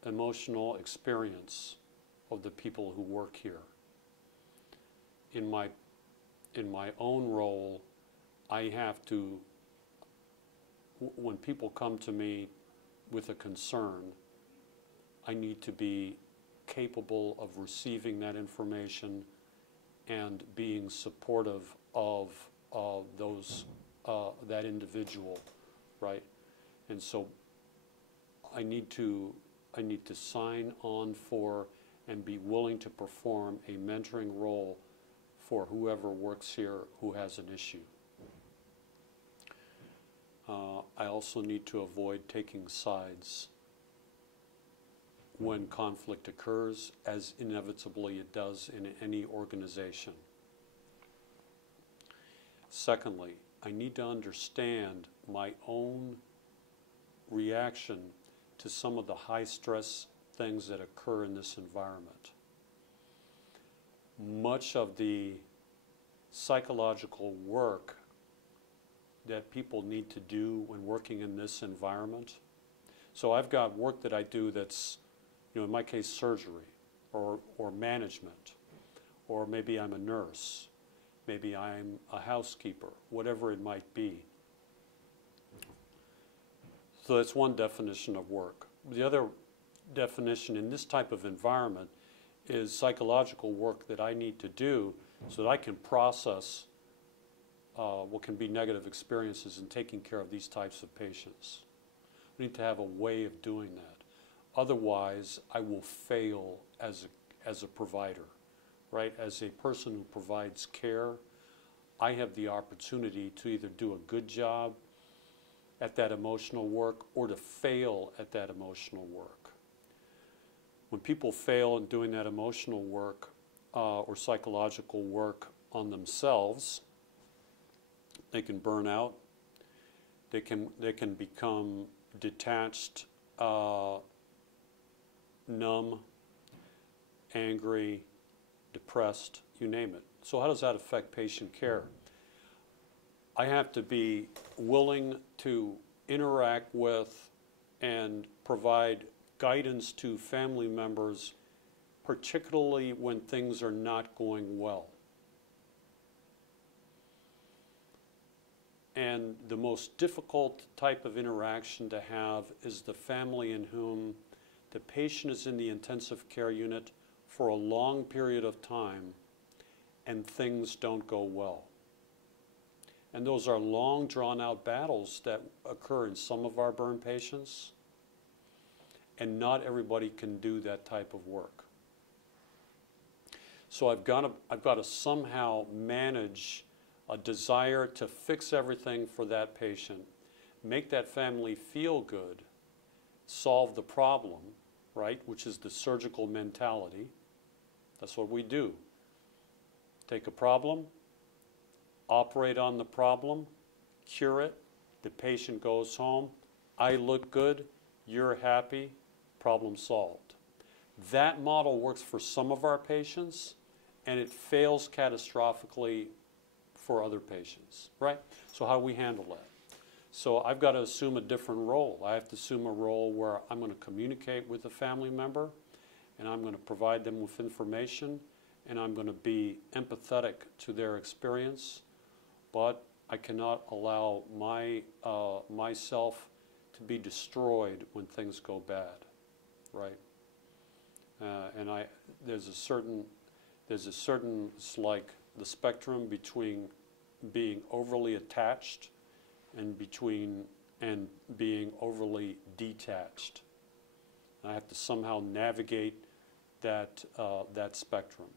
emotional experience of the people who work here. In my own role, I have to, when people come to me with a concern, I need to be capable of receiving that information and being supportive of that individual, right? And so I need to sign on for and be willing to perform a mentoring role for whoever works here who has an issue. I also need to avoid taking sides when conflict occurs, as inevitably it does in any organization. Secondly, I need to understand my own reaction to some of the high-stress things that occur in this environment. Much of the psychological work that people need to do when working in this environment. So I've got work that I do that's, in my case, surgery or management, or maybe I'm a nurse, maybe I'm a housekeeper, whatever it might be. So that's one definition of work. The other definition in this type of environment is psychological work that I need to do so that I can process what can be negative experiences in taking care of these types of patients. We need to have a way of doing that. Otherwise, I will fail as a provider, right? As a person who provides care, I have the opportunity to either do a good job at that emotional work or to fail at that emotional work. When people fail in doing that emotional work or psychological work on themselves, they can burn out, they can become detached, numb, angry, depressed, you name it. So how does that affect patient care? I have to be willing to interact with and provide guidance to family members, particularly when things are not going well. And the most difficult type of interaction to have is the family in whom the patient is in the intensive care unit for a long period of time and things don't go well. And those are long, drawn-out battles that occur in some of our burn patients, and not everybody can do that type of work. So I've got to somehow manage a desire to fix everything for that patient, make that family feel good, solve the problem, right, which is the surgical mentality. That's what we do. Take a problem, operate on the problem, cure it, the patient goes home, I look good, you're happy, problem solved. That model works for some of our patients, and it fails catastrophically for other patients, right? So how do we handle that? So I've got to assume a different role. I have to assume a role where I'm going to communicate with a family member, and I'm going to provide them with information, and I'm going to be empathetic to their experience, but I cannot allow myself to be destroyed when things go bad. right? And there's a certain, it's like the spectrum between being overly attached and being overly detached. And I have to somehow navigate that spectrum.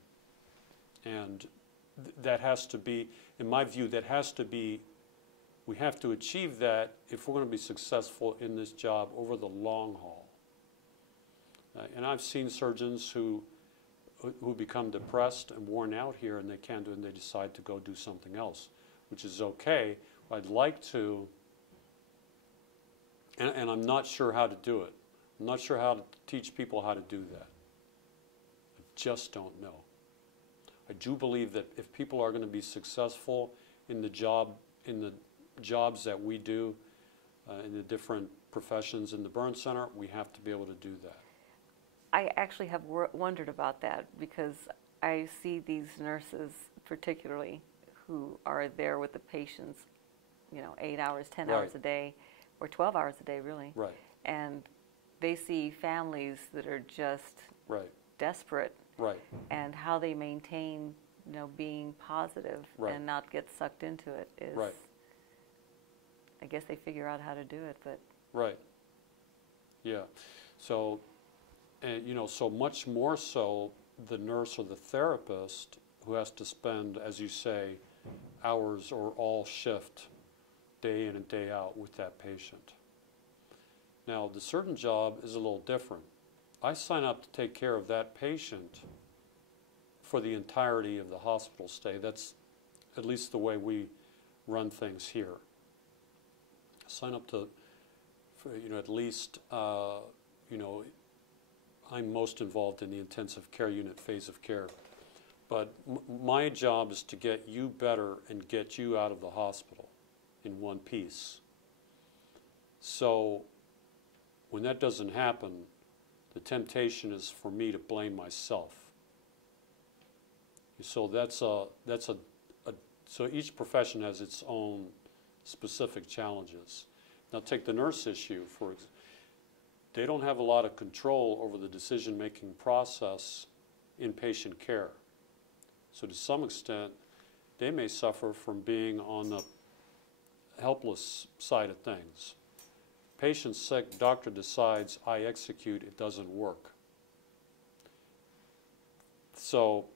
And that has to be, in my view, we have to achieve that if we're going to be successful in this job over the long haul. And I've seen surgeons who become depressed and worn out here, and they can't do it, and they decide to go do something else, which is okay. I'd like to, and I'm not sure how to do it. I'm not sure how to teach people how to do that. I just don't know. I do believe that if people are going to be successful in the jobs that we do, in the different professions in the burn center, we have to be able to do that. I actually have wondered about that because I see these nurses particularly who are there with the patients, 8 hours, 10 hours a day, or 12 hours a day, really. Right. And they see families that are just desperate. Right. And how they maintain, being positive and not get sucked into it is, I guess they figure out how to do it, but. Right. Yeah. So, so much more so the nurse or the therapist who has to spend, as you say, hours or all shift, day in and day out with that patient. Now, the surgeon job is a little different. I sign up to take care of that patient for the entirety of the hospital stay. That's at least the way we run things here. I sign up to, at least, I'm most involved in the intensive care unit phase of care. But my job is to get you better and get you out of the hospital in one piece. So when that doesn't happen, the temptation is for me to blame myself. So so each profession has its own specific challenges. Now take the nurse issue, for example. They don't have a lot of control over the decision-making process in patient care. So to some extent, they may suffer from being on the helpless side of things. Patient's sick, doctor decides, I execute, it doesn't work. So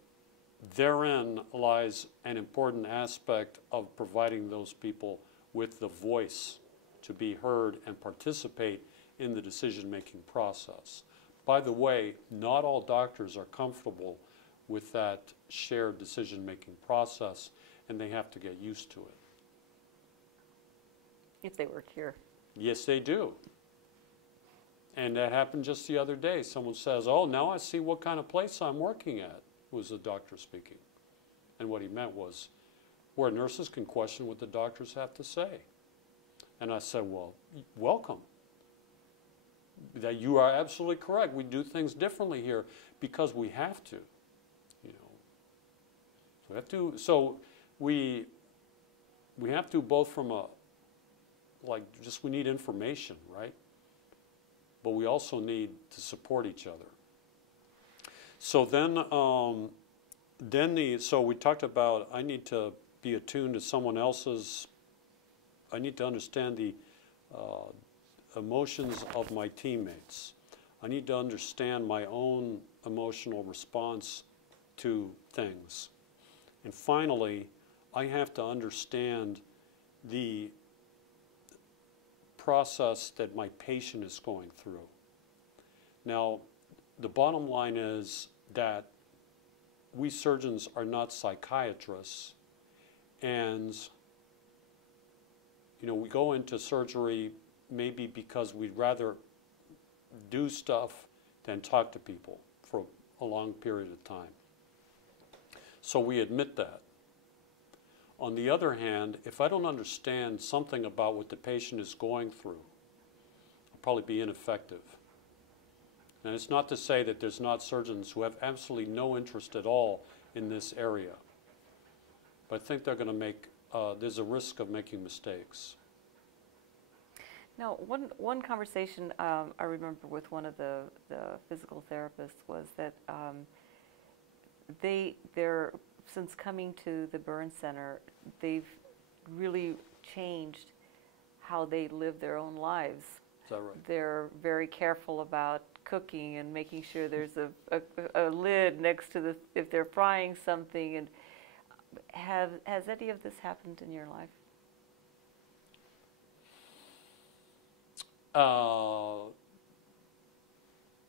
therein lies an important aspect of providing those people with the voice to be heard and participate in the decision-making process. By the way, not all doctors are comfortable with that shared decision-making process, and they have to get used to it. If they work here. Yes, they do. And that happened just the other day. Someone says, oh, now I see what kind of place I'm working at, was the doctor speaking. And what he meant was, where nurses can question what the doctors have to say. And I said, well, welcome. That you are absolutely correct. We do things differently here because we have to. So we have to both from we need information, right? But we also need to support each other. So so we talked about I need to be attuned to someone else's. I need to understand the emotions of my teammates. I need to understand my own emotional response to things. And finally, I have to understand the process that my patient is going through. Now, the bottom line is that we surgeons are not psychiatrists, and we go into surgery maybe because we'd rather do stuff than talk to people for a long period of time. So we admit that. On the other hand, if I don't understand something about what the patient is going through, I'll probably be ineffective. And it's not to say that there's not surgeons who have absolutely no interest at all in this area. But I think they're going to there's a risk of making mistakes. Now, one conversation I remember with one of the physical therapists was that they're since coming to the burn center, they've really changed how they live their own lives. Is that right? They're very careful about cooking and making sure there's a lid next to if they're frying something. And has any of this happened in your life?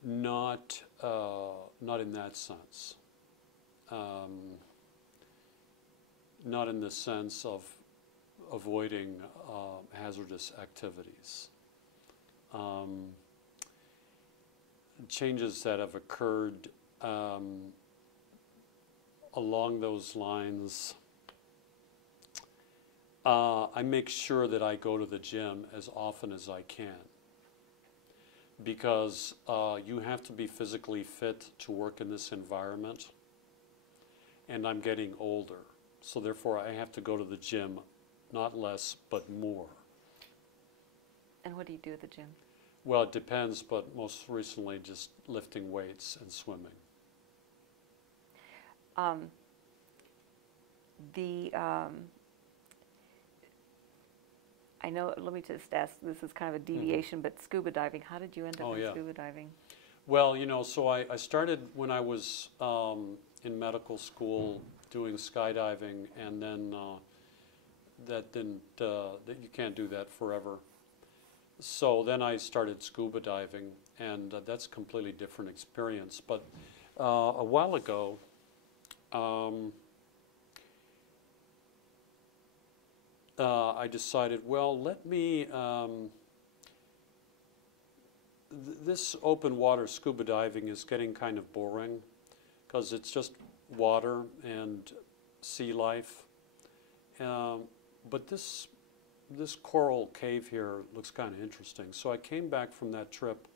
Not in that sense. Not in the sense of avoiding hazardous activities. Changes that have occurred along those lines, I make sure that I go to the gym as often as I can, because you have to be physically fit to work in this environment, and I'm getting older, so therefore I have to go to the gym, not less but more. And what do you do at the gym? Well, it depends, but most recently just lifting weights and swimming. I know, let me just ask, this is kind of a deviation, but scuba diving, how did you end up in scuba diving? Well, you know, so I started when I was in medical school doing skydiving, and then that didn't, you can't do that forever. So then I started scuba diving, and that's a completely different experience. But a while ago, I decided, well, let me, this open water scuba diving is getting kind of boring, because it's just water and sea life. But this coral cave here looks kind of interesting. So I came back from that trip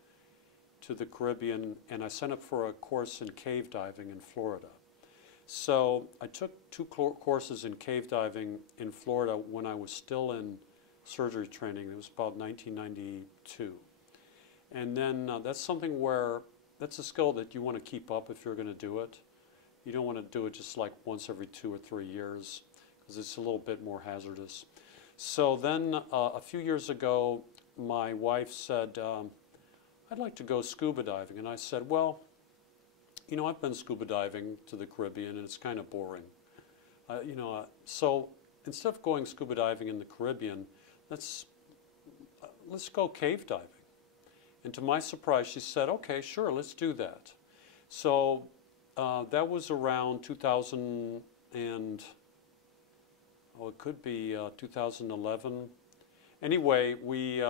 to the Caribbean, and I signed up for a course in cave diving in Florida. So I took 2 courses in cave diving in Florida when I was still in surgery training. It was about 1992. And then that's something where, that's a skill that you want to keep up if you're going to do it. You don't want to do it just like once every 2 or 3 years, because it's a little bit more hazardous. So then a few years ago, my wife said, I'd like to go scuba diving. And I said, well, you know, I've been scuba diving to the Caribbean, and it's kind of boring. So instead of going scuba diving in the Caribbean, let's go cave diving. And to my surprise, she said, okay, sure, let's do that. So that was around 2000 and, it could be 2011. Anyway, we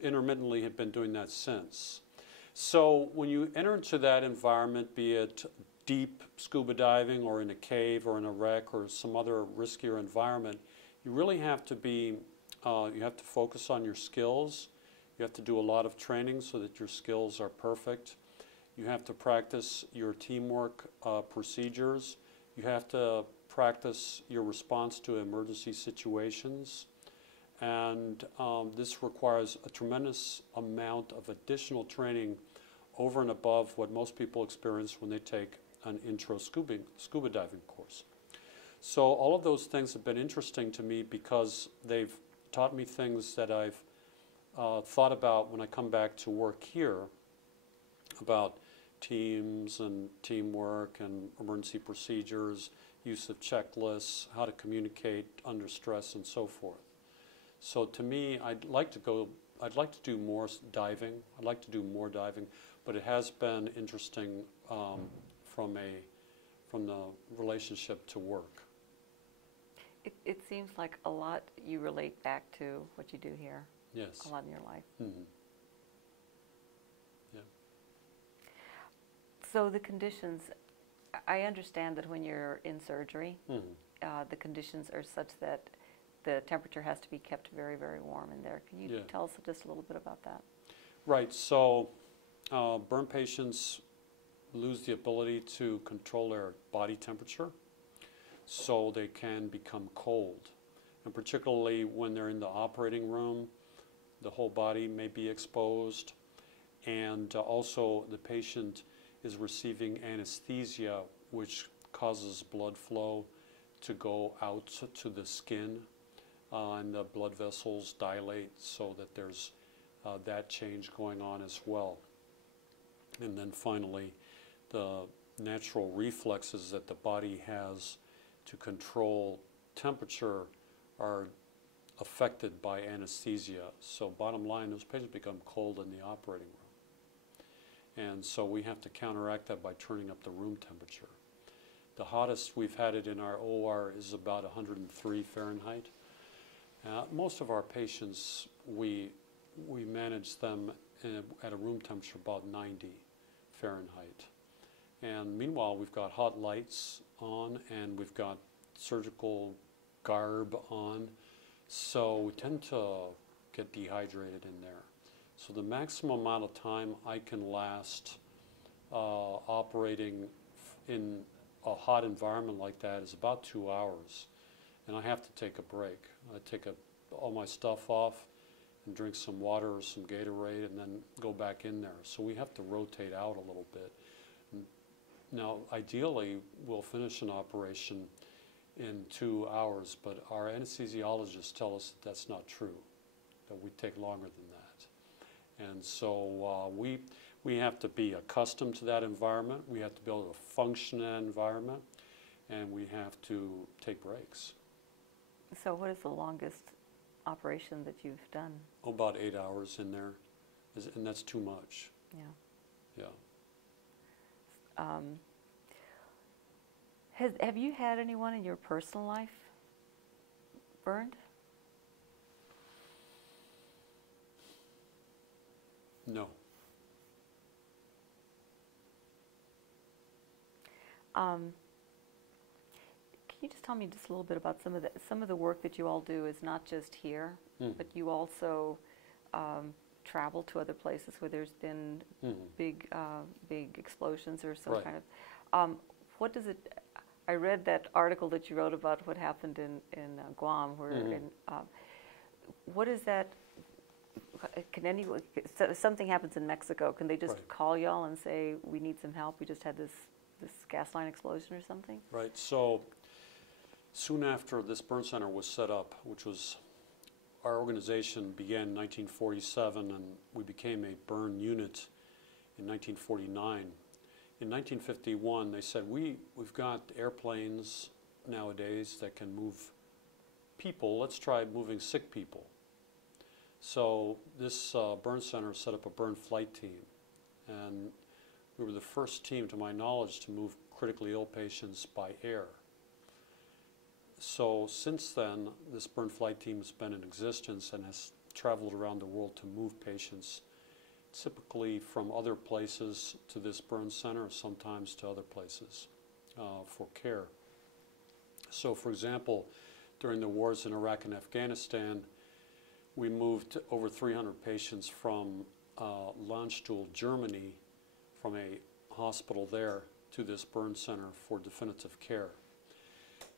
intermittently have been doing that since. So when you enter into that environment, be it deep scuba diving or in a cave or in a wreck or some other riskier environment, you really have to be, you have to focus on your skills. You have to do a lot of training so that your skills are perfect. You have to practice your teamwork procedures. You have to practice your response to emergency situations. And this requires a tremendous amount of additional training over and above what most people experience when they take an intro scuba diving course. So all of those things have been interesting to me because they've taught me things that I've thought about when I come back to work here, about teams and teamwork and emergency procedures, use of checklists, how to communicate under stress, and so forth. So to me, I'd like to do more diving. I'd like to do more diving, but it has been interesting from the relationship to work. It seems like a lot you relate back to what you do here. Yes. A lot in your life. Mm-hmm. Yeah. So the conditions, I understand that when you're in surgery, the conditions are such that the temperature has to be kept very, very warm in there. Can you tell us just a little bit about that? Right. So burn patients lose the ability to control their body temperature, so they can become cold. And particularly when they're in the operating room, the whole body may be exposed, and also the patient is receiving anesthesia, which causes blood flow to go out to the skin, and the blood vessels dilate, so that there's that change going on as well. And then finally, the natural reflexes that the body has to control temperature are affected by anesthesia. So bottom line, those patients become cold in the operating room. And so we have to counteract that by turning up the room temperature. The hottest we've had it in our OR is about 103 Fahrenheit. Most of our patients, we manage them at a room temperature about 90 Fahrenheit. And meanwhile, we've got hot lights on and we've got surgical garb on. So we tend to get dehydrated in there. So the maximum amount of time I can last operating in a hot environment like that is about 2 hours. And I have to take a break. I take all my stuff off and drink some water or some Gatorade and then go back in there. So we have to rotate out a little bit. Now, ideally, we'll finish an operation in 2 hours, but our anesthesiologists tell us that that's not true, that we take longer than that. And so we have to be accustomed to that environment. We have to be able to function in that environment, and we have to take breaks. So what is the longest operation that you've done? Oh, about 8 hours in there, and that's too much. Yeah. Yeah. Have you had anyone in your personal life burned? No. Can you just tell me just a little bit about some of the work that you all do is not just here, but you also travel to other places where there's been big explosions or some kind of. What does it? I read that article that you wrote about what happened in Guam, where what is that? Can anyone? If something happens in Mexico, can they just call y'all and say we need some help? We just had this gas line explosion or something? Right. So soon after this burn center was set up, which was our organization began in 1947, and we became a burn unit in 1949. In 1951, they said, we've got airplanes nowadays that can move people. Let's try moving sick people. So this burn center set up a burn flight team. And we were the first team, to my knowledge, to move critically ill patients by air. So since then, this burn flight team has been in existence and has traveled around the world to move patients, typically from other places to this burn center, sometimes to other places for care. So for example, during the wars in Iraq and Afghanistan, we moved over 300 patients from Landstuhl, Germany, from a hospital there to this burn center for definitive care.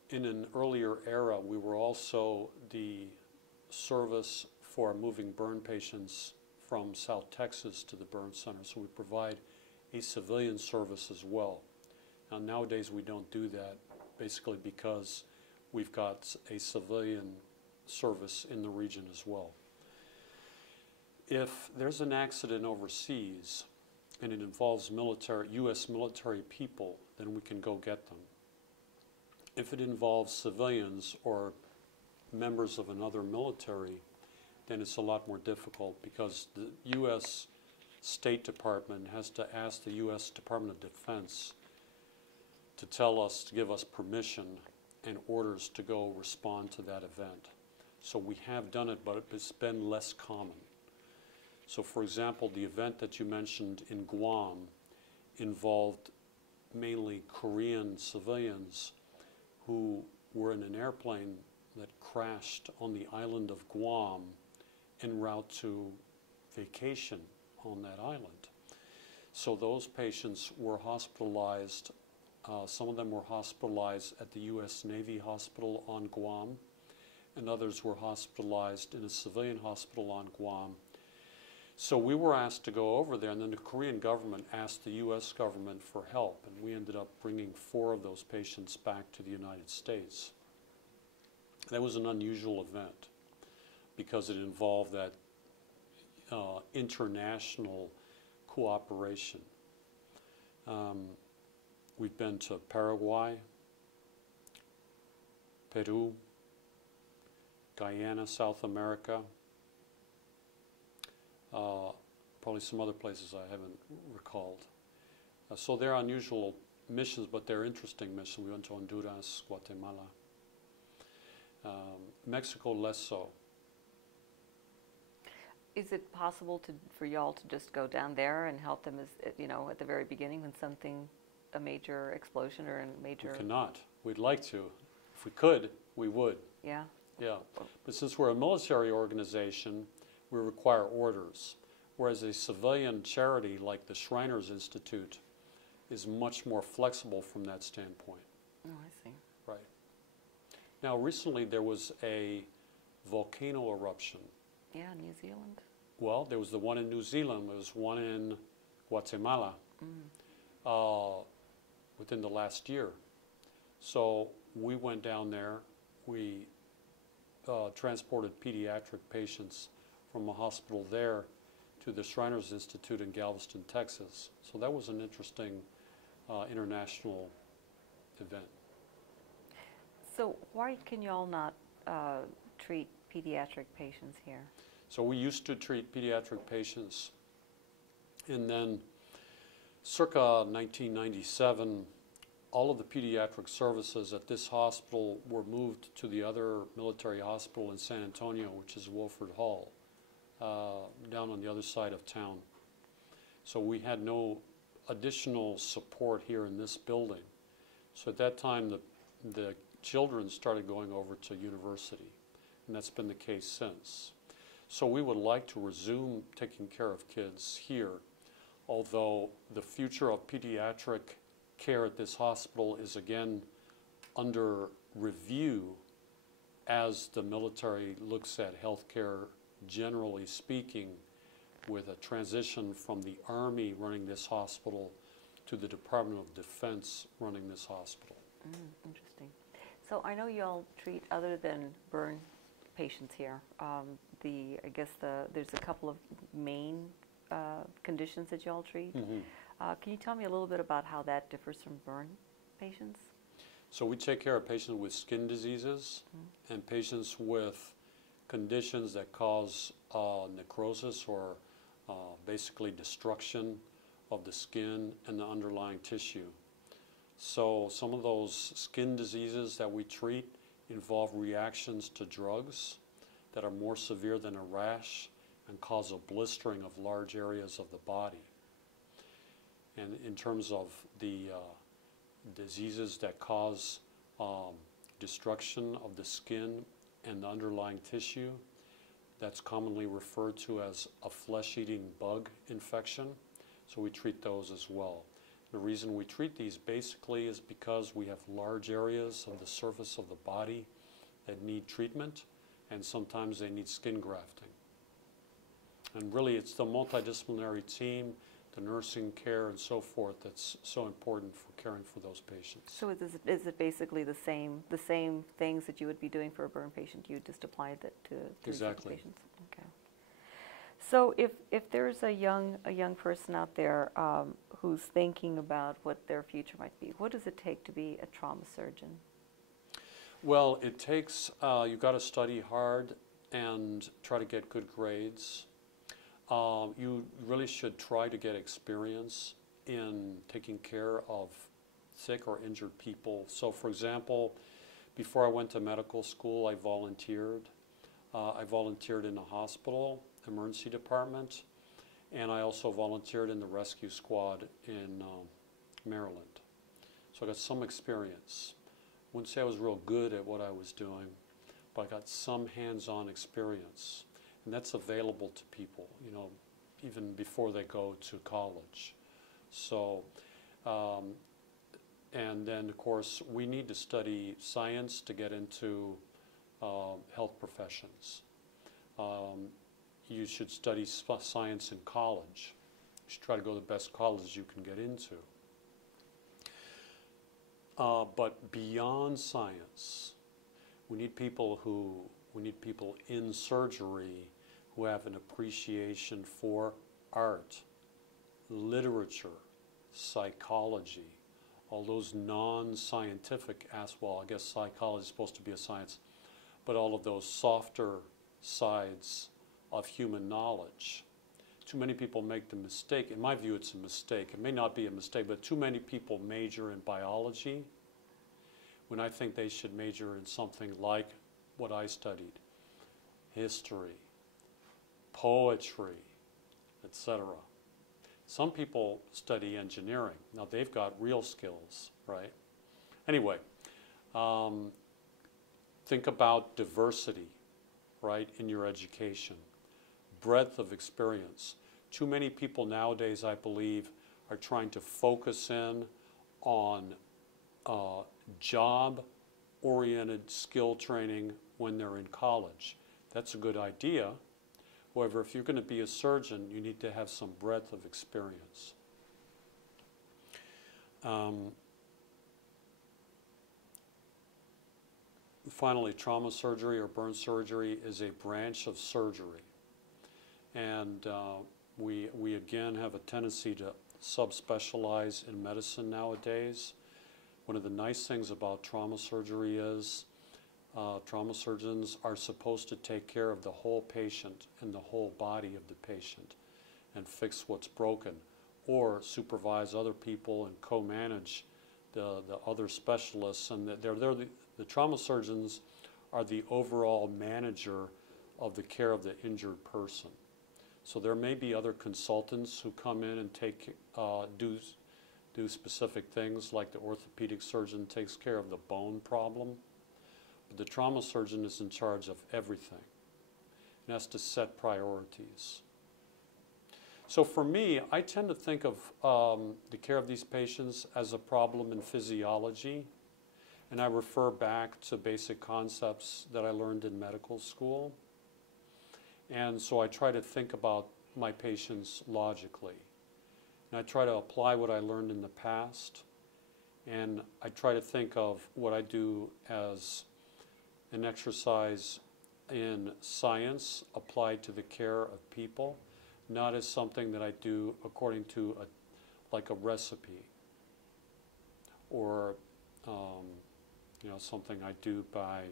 In an earlier era, we were also the service for moving burn patients from South Texas to the burn center, so we provide a civilian service as well. Now, nowadays we don't do that, basically because we've got a civilian service in the region as well. If there's an accident overseas and it involves U.S. military people, then we can go get them. If it involves civilians or members of another military, then it's a lot more difficult because the U.S. State Department has to ask the U.S. Department of Defense to give us permission and orders to go respond to that event. So we have done it, but it's been less common. So for example, the event that you mentioned in Guam involved mainly Korean civilians who were in an airplane that crashed on the island of Guam en route to vacation on that island. So those patients were hospitalized. Some of them were hospitalized at the U.S. Navy Hospital on Guam, and others were hospitalized in a civilian hospital on Guam. So we were asked to go over there, and then the Korean government asked the U.S. government for help, and we ended up bringing 4 of those patients back to the United States. That was an unusual event because it involved that international cooperation. We've been to Paraguay, Peru, Guyana, South America, probably some other places I haven't recalled. So they're unusual missions, but they're interesting missions. We went to Honduras, Guatemala, Mexico less so. Is it possible for y'all to just go down there and help them, as you know, at the very beginning when a major explosion or a major? We cannot. We'd like to. If we could, we would. Yeah. Yeah. But since we're a military organization, we require orders, whereas a civilian charity like the Shriners Institute is much more flexible from that standpoint. Oh, I see. Right. Now, recently there was a volcano eruption. Yeah, New Zealand. Well, there was the one in New Zealand. There was one in Guatemala within the last year. So we went down there. We transported pediatric patients from a hospital there to the Shriners Institute in Galveston, Texas. So that was an interesting international event. So why can you all not treat pediatric patients here? So we used to treat pediatric patients, and then circa 1997, all of the pediatric services at this hospital were moved to the other military hospital in San Antonio, which is Wilford Hall, down on the other side of town. So we had no additional support here in this building. So at that time, the children started going over to university, and that's been the case since. So we would like to resume taking care of kids here, although the future of pediatric care at this hospital is again under review as the military looks at healthcare generally speaking, with a transition from the Army running this hospital to the Department of Defense running this hospital. Interesting. So I know you all treat other than burn patients here. I guess there's a couple of main conditions that you all treat. Can you tell me a little bit about how that differs from burn patients? So we take care of patients with skin diseases and patients with conditions that cause necrosis or basically destruction of the skin and the underlying tissue. So some of those skin diseases that we treat involve reactions to drugs that are more severe than a rash and cause a blistering of large areas of the body. And in terms of the diseases that cause destruction of the skin and the underlying tissue, that's commonly referred to as a flesh-eating bug infection. So we treat those as well. The reason we treat these basically is because we have large areas of the surface of the body that need treatment, and sometimes they need skin grafting. And really it's the multidisciplinary team, the nursing care and so forth that's so important for caring for those patients. So is it basically the same things that you would be doing for a burn patient, you just applied that to Exactly. patients? Okay. So if there's a young person out there who's thinking about what their future might be, what does it take to be a trauma surgeon? Well, it takes, you've got to study hard and try to get good grades. You really should try to get experience in taking care of sick or injured people. So for example, before I went to medical school, I volunteered. I volunteered in a hospital, emergency department, and I also volunteered in the rescue squad in Maryland. So I got some experience. I wouldn't say I was real good at what I was doing, but I got some hands-on experience. And that's available to people, you know, even before they go to college. So, and then of course we need to study science to get into health professions. You should study science in college. You should try to go to the best college you can get into. But beyond science, we need people in surgery who have an appreciation for art, literature, psychology, all those non-scientific aspects. Well, I guess psychology is supposed to be a science, but all of those softer sides of human knowledge. Too many people make the mistake. In my view, it's a mistake. It may not be a mistake, but too many people major in biology when I think they should major in something like what I studied: history, poetry, etc. Some people study engineering. Now, they've got real skills, right? Anyway, think about diversity, right, in your education, breadth of experience. Too many people nowadays, I believe, are trying to focus in on job-oriented skill training when they're in college. That's a good idea. However, if you're going to be a surgeon, you need to have some breadth of experience. Finally, trauma surgery or burn surgery is a branch of surgery. And we again have a tendency to subspecialize in medicine nowadays. One of the nice things about trauma surgery is trauma surgeons are supposed to take care of the whole patient and the whole body of the patient and fix what's broken, or supervise other people and co-manage the other specialists. And the trauma surgeons are the overall manager of the care of the injured person. So there may be other consultants who come in and do specific things, like the orthopedic surgeon takes care of the bone problem. But the trauma surgeon is in charge of everything and has to set priorities. So for me, I tend to think of the care of these patients as a problem in physiology, and I refer back to basic concepts that I learned in medical school. And so I try to think about my patients logically. And I try to apply what I learned in the past, and I try to think of what I do as an exercise in science applied to the care of people, not as something that I do according to like a recipe, or something I do by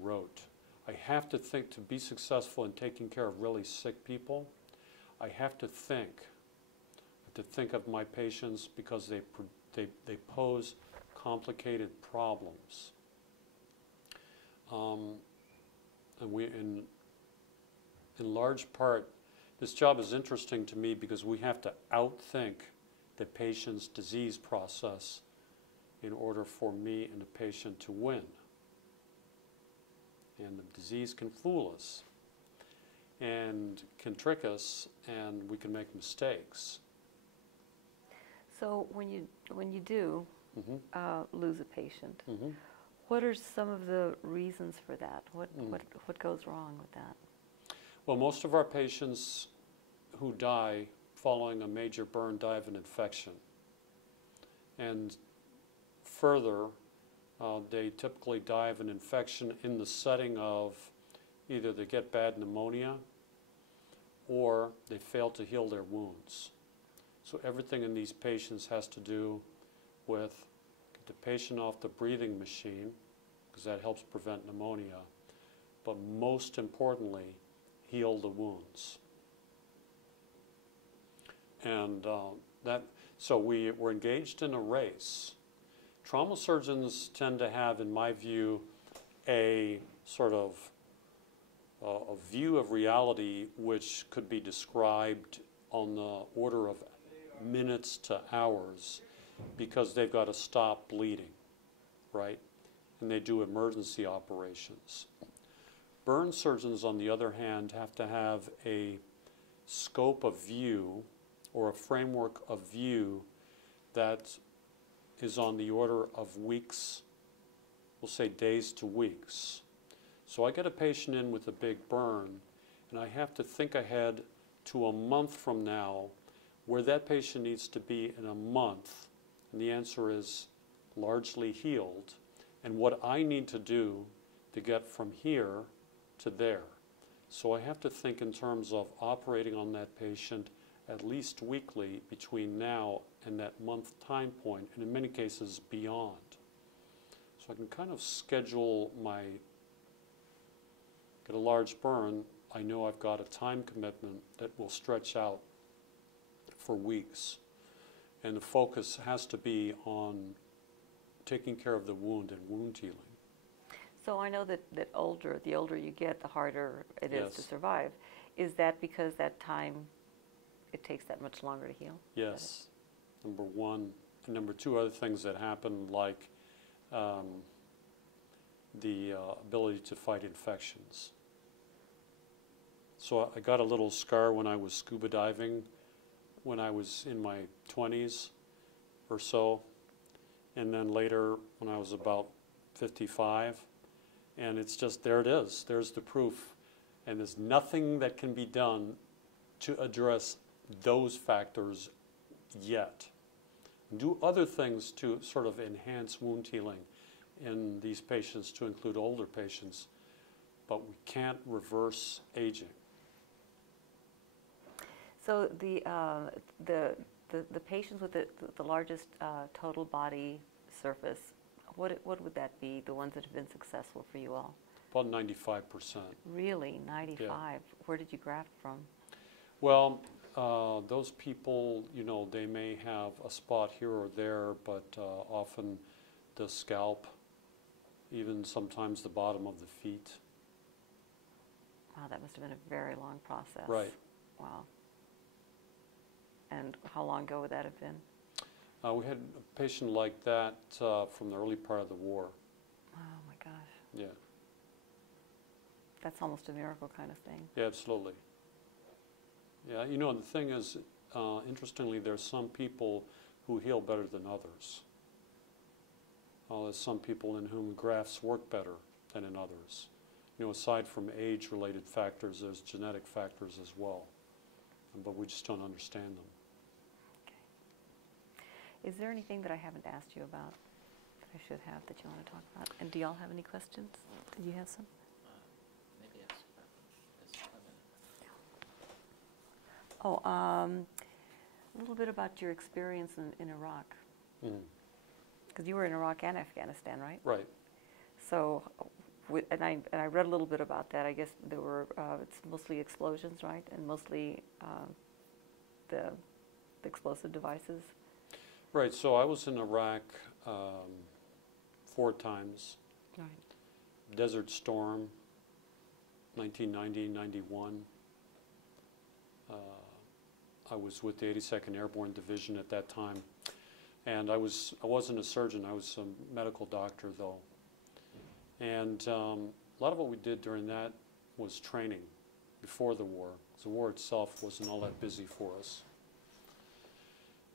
rote. I have to think, to be successful in taking care of really sick people, I have to think of my patients because they pose complicated problems. And we, in large part, this job is interesting to me because we have to outthink the patient's disease process in order for me and the patient to win. And the disease can fool us and can trick us, and we can make mistakes. So when you do lose a patient, what are some of the reasons for that? What goes wrong with that? Well, most of our patients who die following a major burn die of an infection. And further, they typically die of an infection in the setting of either they get bad pneumonia or they fail to heal their wounds. So everything in these patients has to do with get the patient off the breathing machine, because that helps prevent pneumonia, but most importantly, heal the wounds. And so we're engaged in a race. Trauma surgeons tend to have, in my view, a sort of a view of reality which could be described on the order of minutes to hours, because they've got to stop bleeding, right? And they do emergency operations. Burn surgeons, on the other hand, have to have a scope of view or a framework of view that is on the order of weeks, we'll say days to weeks. So I get a patient in with a big burn, and I have to think ahead to a month from now where that patient needs to be in a month. And the answer is largely healed, and what I need to do to get from here to there. So I have to think in terms of operating on that patient at least weekly between now and that month time point, and in many cases beyond. So I can kind of schedule get a large burn, I know I've got a time commitment that will stretch out for weeks. And the focus has to be on taking care of the wound and wound healing. So I know that the older you get, the harder it is Yes. to survive. Is that because that time, it takes that much longer to heal? Yes, number one. And number two, other things that happen, like the ability to fight infections. So I got a little scar when I was scuba diving when I was in my 20s or so, and then later when I was about 55. And it's just, there it is. There's the proof. And there's nothing that can be done to address those factors yet. Do other things to sort of enhance wound healing in these patients, to include older patients, but we can't reverse aging. So the patients with the largest total body surface, what would that be, the ones that have been successful for you all? About 95%. Really, 95? Yeah. Where did you graft from? Well, those people, you know, they may have a spot here or there, but often the scalp, even sometimes the bottom of the feet. Wow, that must have been a very long process. Right. Wow. And how long ago would that have been? We had a patient like that from the early part of the war. Oh my gosh. Yeah. That's almost a miracle kind of thing. Yeah, absolutely. Yeah, you know, the thing is, interestingly, there's some people who heal better than others. There's some people in whom grafts work better than in others. You know, aside from age-related factors, there's genetic factors as well. But we just don't understand them. Okay. Is there anything that I haven't asked you about that I should have that you want to talk about? And do y'all have any questions? Did you have some? Maybe yes. Oh, a little bit about your experience in Iraq. Because you were in Iraq and Afghanistan, right? Right. So, and I read a little bit about that. I guess there were, it's mostly explosions, right? And mostly the explosive devices. Right, so I was in Iraq 4 times. Right. Desert Storm, 1990, 91. I was with the 82nd Airborne Division at that time. And I wasn't a surgeon, I was a medical doctor though. And a lot of what we did during that was training before the war. The war itself wasn't all that busy for us.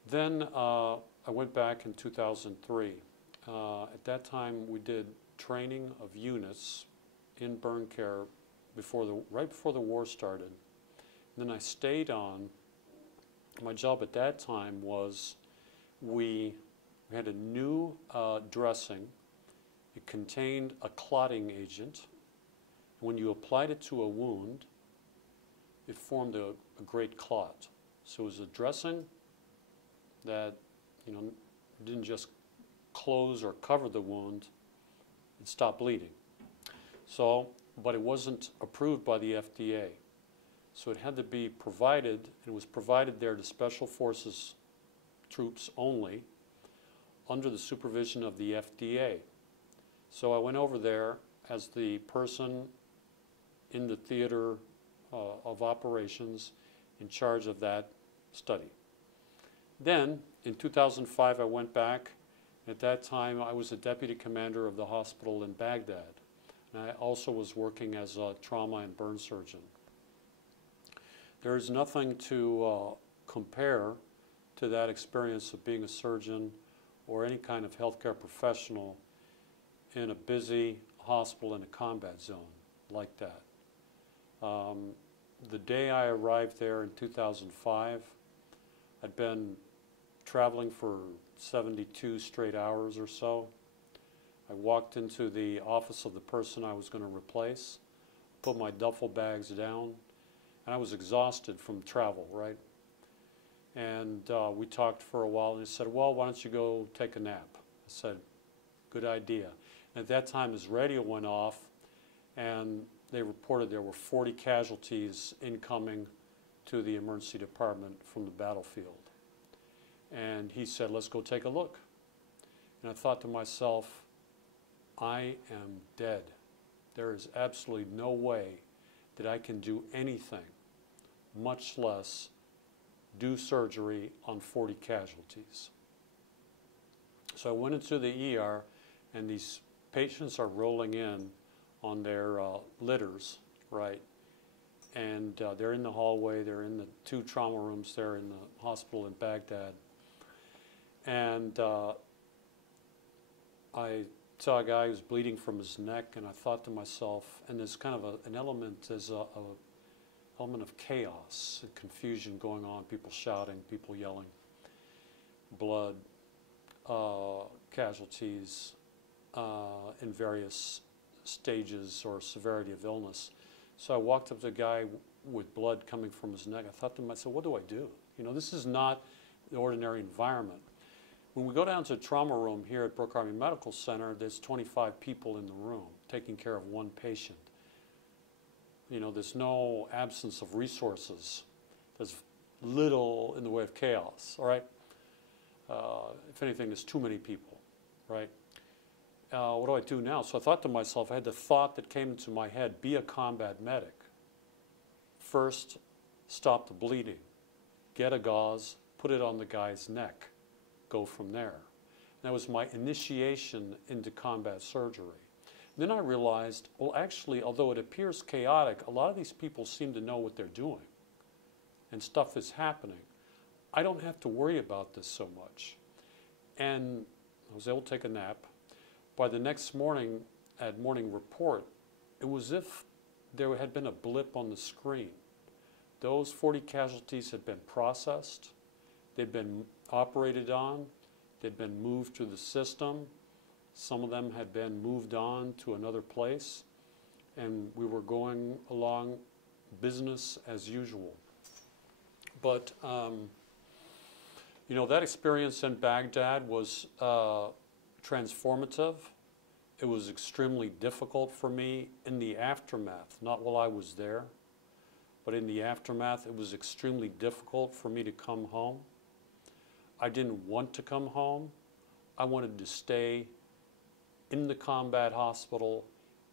Then I went back in 2003. At that time we did training of units in burn care right before the war started. And then I stayed on. My job at that time was we had a new dressing. It contained a clotting agent. When you applied it to a wound, it formed a great clot. So it was a dressing that, you know, didn't just close or cover the wound, it stopped bleeding. So, but it wasn't approved by the FDA. So it had to be provided, and it was provided there to Special Forces troops only, under the supervision of the FDA. So I went over there as the person in the theater of operations in charge of that study. Then, in 2005, I went back. At that time, I was a deputy commander of the hospital in Baghdad. And I also was working as a trauma and burn surgeon. There is nothing to compare to that experience of being a surgeon or any kind of healthcare professional in a busy hospital in a combat zone. like that. The day I arrived there in 2005, I'd been traveling for 72 straight hours or so. I walked into the office of the person I was going to replace, put my duffel bags down, and I was exhausted from travel, right? And we talked for a while, and he said, well, why don't you go take a nap? I said, good idea. And at that time, his radio went off, and they reported there were 40 casualties incoming to the emergency department from the battlefield. And he said, let's go take a look. And I thought to myself, I am dead. There is absolutely no way that I can do anything, much less do surgery on 40 casualties. So I went into the ER, and these patients are rolling in on their litters, right? And they're in the hallway, they're in the 2 trauma rooms there in the hospital in Baghdad. And I saw a guy who was bleeding from his neck, and I thought to myself, and there's kind of an element, there's a element of chaos and confusion going on, people shouting, people yelling, blood, casualties in various stages or severity of illness. So I walked up to a guy with blood coming from his neck. I thought to myself, what do I do? You know, this is not the ordinary environment. When we go down to a trauma room here at Brooke Army Medical Center, there's 25 people in the room taking care of one patient. You know, there's no absence of resources. There's little in the way of chaos, all right? If anything, there's too many people, right? What do I do now? So I thought to myself, I had the thought that came into my head, be a combat medic. First, stop the bleeding. Get a gauze, put it on the guy's neck. Go from there. And that was my initiation into combat surgery. Then I realized, well, actually, although it appears chaotic, a lot of these people seem to know what they're doing. And stuff is happening. I don't have to worry about this so much. And I was able to take a nap. By the next morning, at morning report, it was as if there had been a blip on the screen. Those 40 casualties had been processed. They'd been operated on. They'd been moved through the system. Some of them had been moved on to another place. And we were going along business as usual. But, you know, that experience in Baghdad was transformative. It was extremely difficult for me in the aftermath, not while I was there, but in the aftermath, it was extremely difficult for me to come home. I didn't want to come home. I wanted to stay in the combat hospital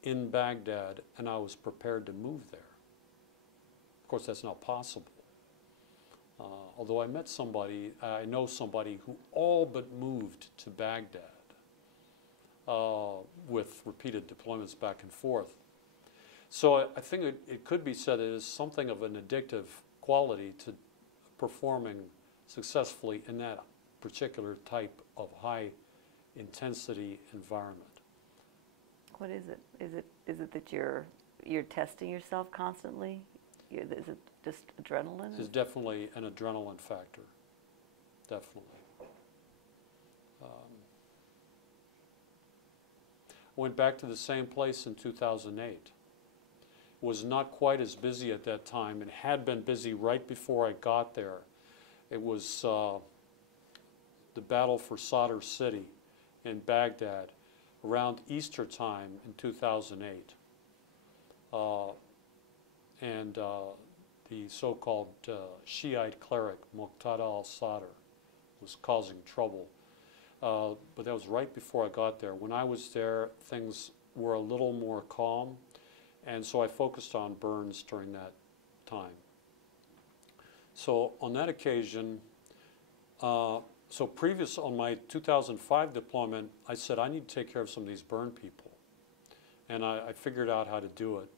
in Baghdad, and I was prepared to move there. Of course, that's not possible. Although I met somebody, I know somebody who all but moved to Baghdad with repeated deployments back and forth. So I think it could be said it is something of an addictive quality to performing successfully in that particular type of high intensity environment. What is it? Is it that you're testing yourself constantly? Is it just adrenaline? It's definitely an adrenaline factor, definitely. I went back to the same place in 2008. It was not quite as busy at that time. It had been busy right before I got there. It was the battle for Sadr City in Baghdad around Easter time in 2008. And the so-called Shiite cleric Muqtada al-Sadr was causing trouble. But that was right before I got there. When I was there, things were a little more calm, and so I focused on burns during that time. So on that occasion, so previous on my 2005 deployment, I said I need to take care of some of these burn people. And I figured out how to do it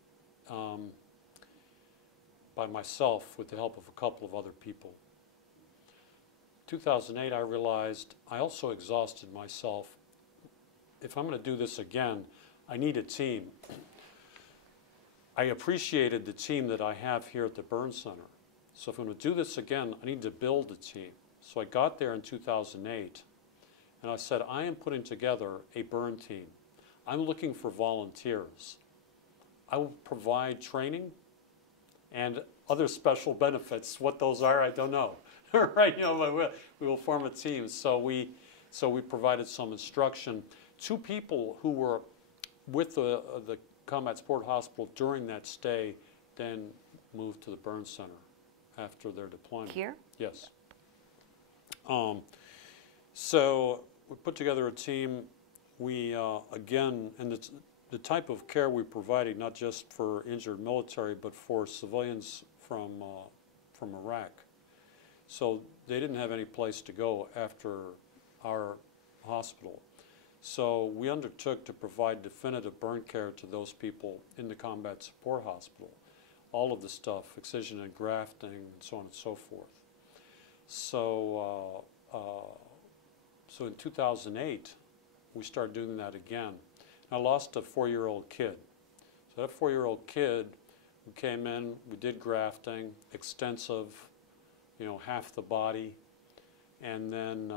by myself with the help of a couple of other people. 2008, I realized I also exhausted myself. If I'm going to do this again, I need a team. I appreciated the team that I have here at the Burn Center. So if I'm going to do this again, I need to build a team. So I got there in 2008, and I said, I am putting together a burn team. I'm looking for volunteers. I will provide training and other special benefits. What those are, I don't know. Right? You know, but we will form a team. So we provided some instruction. 2 people who were with the Combat Support Hospital during that stay then moved to the Burn Center after their deployment. Here? Yes. So we put together a team. We, again, and it's the type of care we provided, not just for injured military, but for civilians from Iraq. So they didn't have any place to go after our hospital. So we undertook to provide definitive burn care to those people in the Combat Support Hospital. All of the stuff, excision and grafting, and so on and so forth. So, so in 2008, we started doing that again. I lost a 4-year-old kid. So that 4-year-old kid who came in, we did grafting, extensive, you know, half the body, and then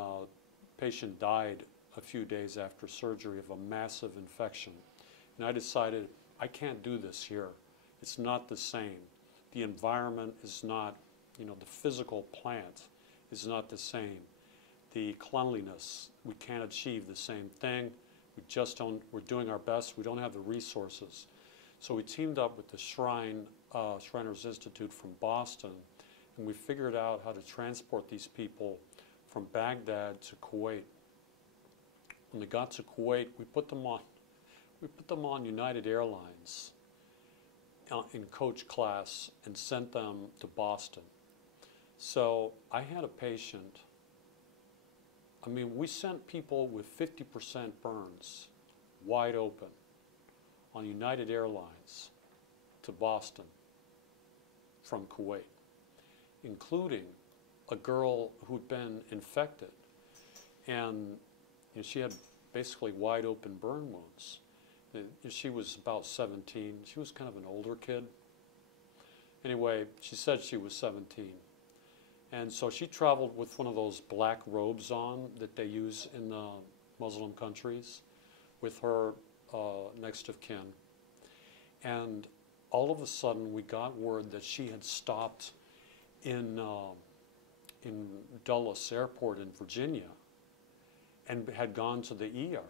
patient died a few days after surgery of a massive infection. And I decided, I can't do this here. It's not the same. The environment is not, you know, the physical plant is not the same. The cleanliness, we can't achieve the same thing. We just don't, we're doing our best. We don't have the resources. So we teamed up with the Shriners Institute from Boston, and we figured out how to transport these people from Baghdad to Kuwait. When they got to Kuwait, we put them on United Airlines in coach class and sent them to Boston. So I had a patient. I mean, we sent people with 50% burns, wide open, on United Airlines to Boston from Kuwait, including a girl who'd been infected. And you know, she had basically wide open burn wounds. She was about 17. She was kind of an older kid. Anyway, she said she was 17. And so she traveled with one of those black robes on that they use in the Muslim countries with her next of kin. And all of a sudden we got word that she had stopped in Dulles Airport in Virginia and had gone to the ER.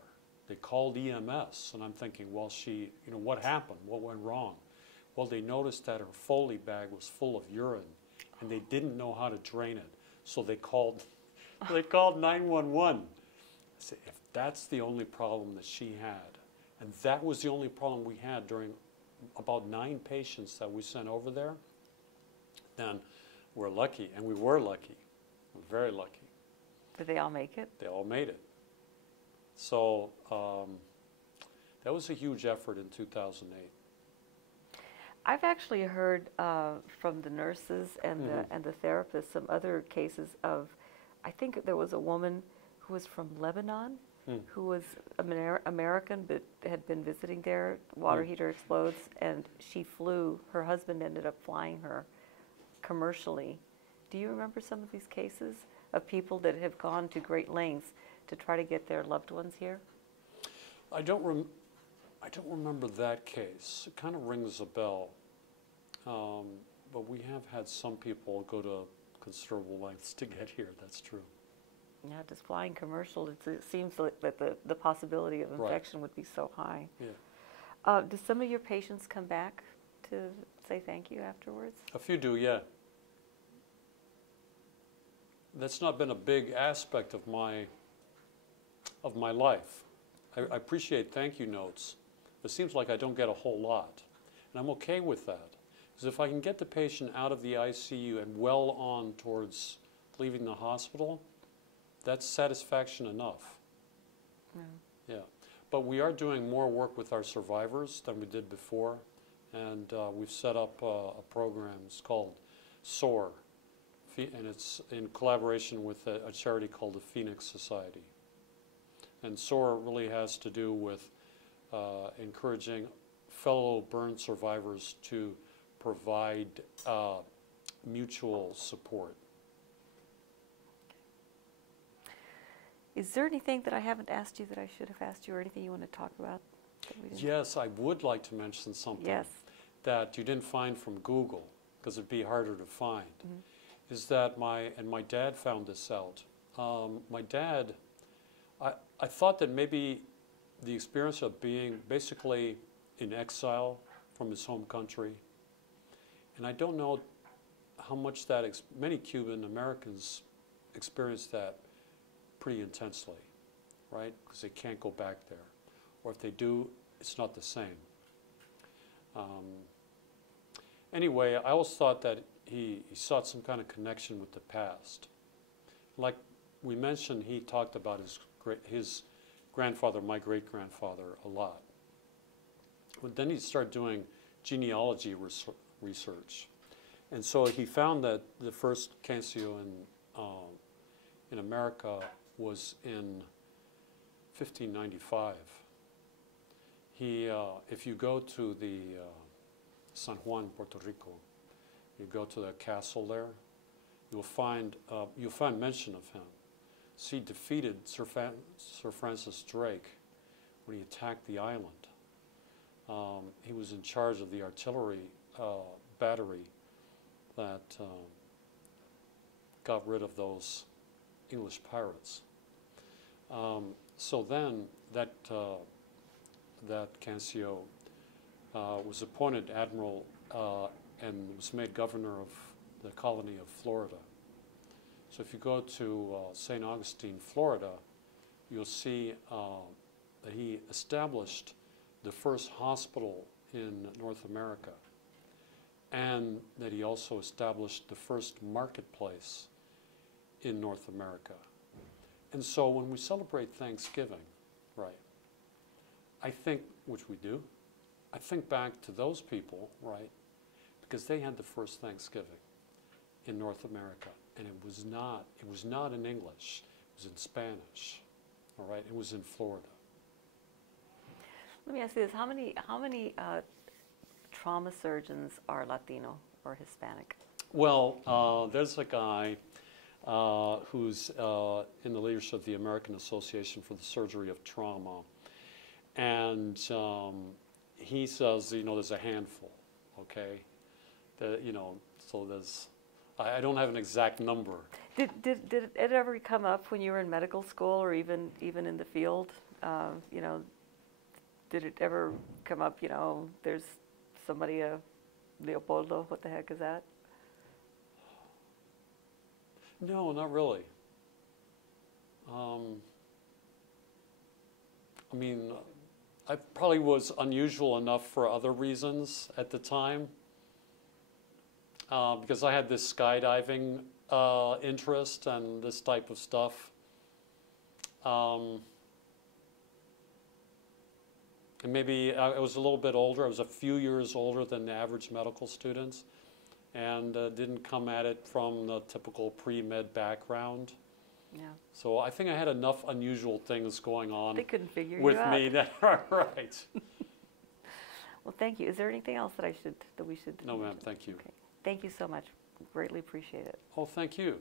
They called EMS, and I'm thinking, well, you know, what happened? What went wrong? Well, they noticed that her Foley bag was full of urine, and they didn't know how to drain it. So they called 911. I said, if that's the only problem that she had, and that was the only problem we had during about 9 patients that we sent over there, then we're lucky, and we were lucky. We're very lucky. Did they all make it? They all made it. So that was a huge effort in 2008. I've actually heard from the nurses and the therapists some other cases of, I think there was a woman who was from Lebanon, who was American but had been visiting there. Water heater explodes, and she flew. Her husband ended up flying her commercially. Do you remember some of these cases of people that have gone to great lengths to try to get their loved ones here? I don't remember that case. It kind of rings a bell. But we have had some people go to considerable lengths to get here. That's true. Yeah, just flying commercial, it seems like that the possibility of infection would be so high. Yeah. Do some of your patients come back to say thank you afterwards? A few do, yeah. That's not been a big aspect of my life. I appreciate thank you notes. It seems like I don't get a whole lot. And I'm okay with that. Because if I can get the patient out of the ICU and well on towards leaving the hospital, that's satisfaction enough. Yeah. But we are doing more work with our survivors than we did before. And we've set up a program. It's called SOAR. And it's in collaboration with a charity called the Phoenix Society. And SOAR really has to do with encouraging fellow burn survivors to provide mutual support. Is there anything that I haven't asked you that I should have asked you, or anything you want to talk about that we didn't? Yes, I would like to mention something Yes. that you didn't find from Google, because it'd be harder to find, is that my dad found this out. My dad, I thought that maybe the experience of being basically in exile from his home country, and I don't know how much that, many Cuban Americans experience that pretty intensely, right? Because they can't go back there. Or if they do, it's not the same. Anyway, I always thought that he sought some kind of connection with the past. Like we mentioned, he talked about his grandfather, my great-grandfather, a lot. But then he started doing genealogy research. And so he found that the first Cancio in America was in 1595. If you go to the San Juan, Puerto Rico, you go to the castle there, you'll find mention of him. So he defeated Sir Francis Drake when he attacked the island. He was in charge of the artillery battery that got rid of those English pirates. So then that Cancio was appointed admiral and was made governor of the colony of Florida. So if you go to St. Augustine, Florida, you'll see that he established the first hospital in North America, and that he also established the first marketplace in North America. And so when we celebrate Thanksgiving, right, I think, which we do, I think back to those people, right, because they had the first Thanksgiving in North America, and it was not in English, it was in Spanish, all right, it was in Florida. Let me ask you this: how many trauma surgeons are Latino or Hispanic? Well, there's a guy who's in the leadership of the American Association for the Surgery of Trauma, and he says, there's a handful, okay? So there's, I don't have an exact number. Did it ever come up when you were in medical school, or even in the field? Did it ever come up? There's somebody, Leopoldo. What the heck is that? No, not really. I mean, I probably was unusual enough for other reasons at the time, because I had this skydiving interest and this type of stuff. And maybe I was a little bit older. I was a few years older than the average medical students, and didn't come at it from the typical pre-med background. Yeah. So I think I had enough unusual things going on They couldn't figure with you out. me that are right. Well, thank you. Is there anything else that we should? No, ma'am. Thank you. Okay. Thank you so much. Greatly appreciate it. Oh, thank you.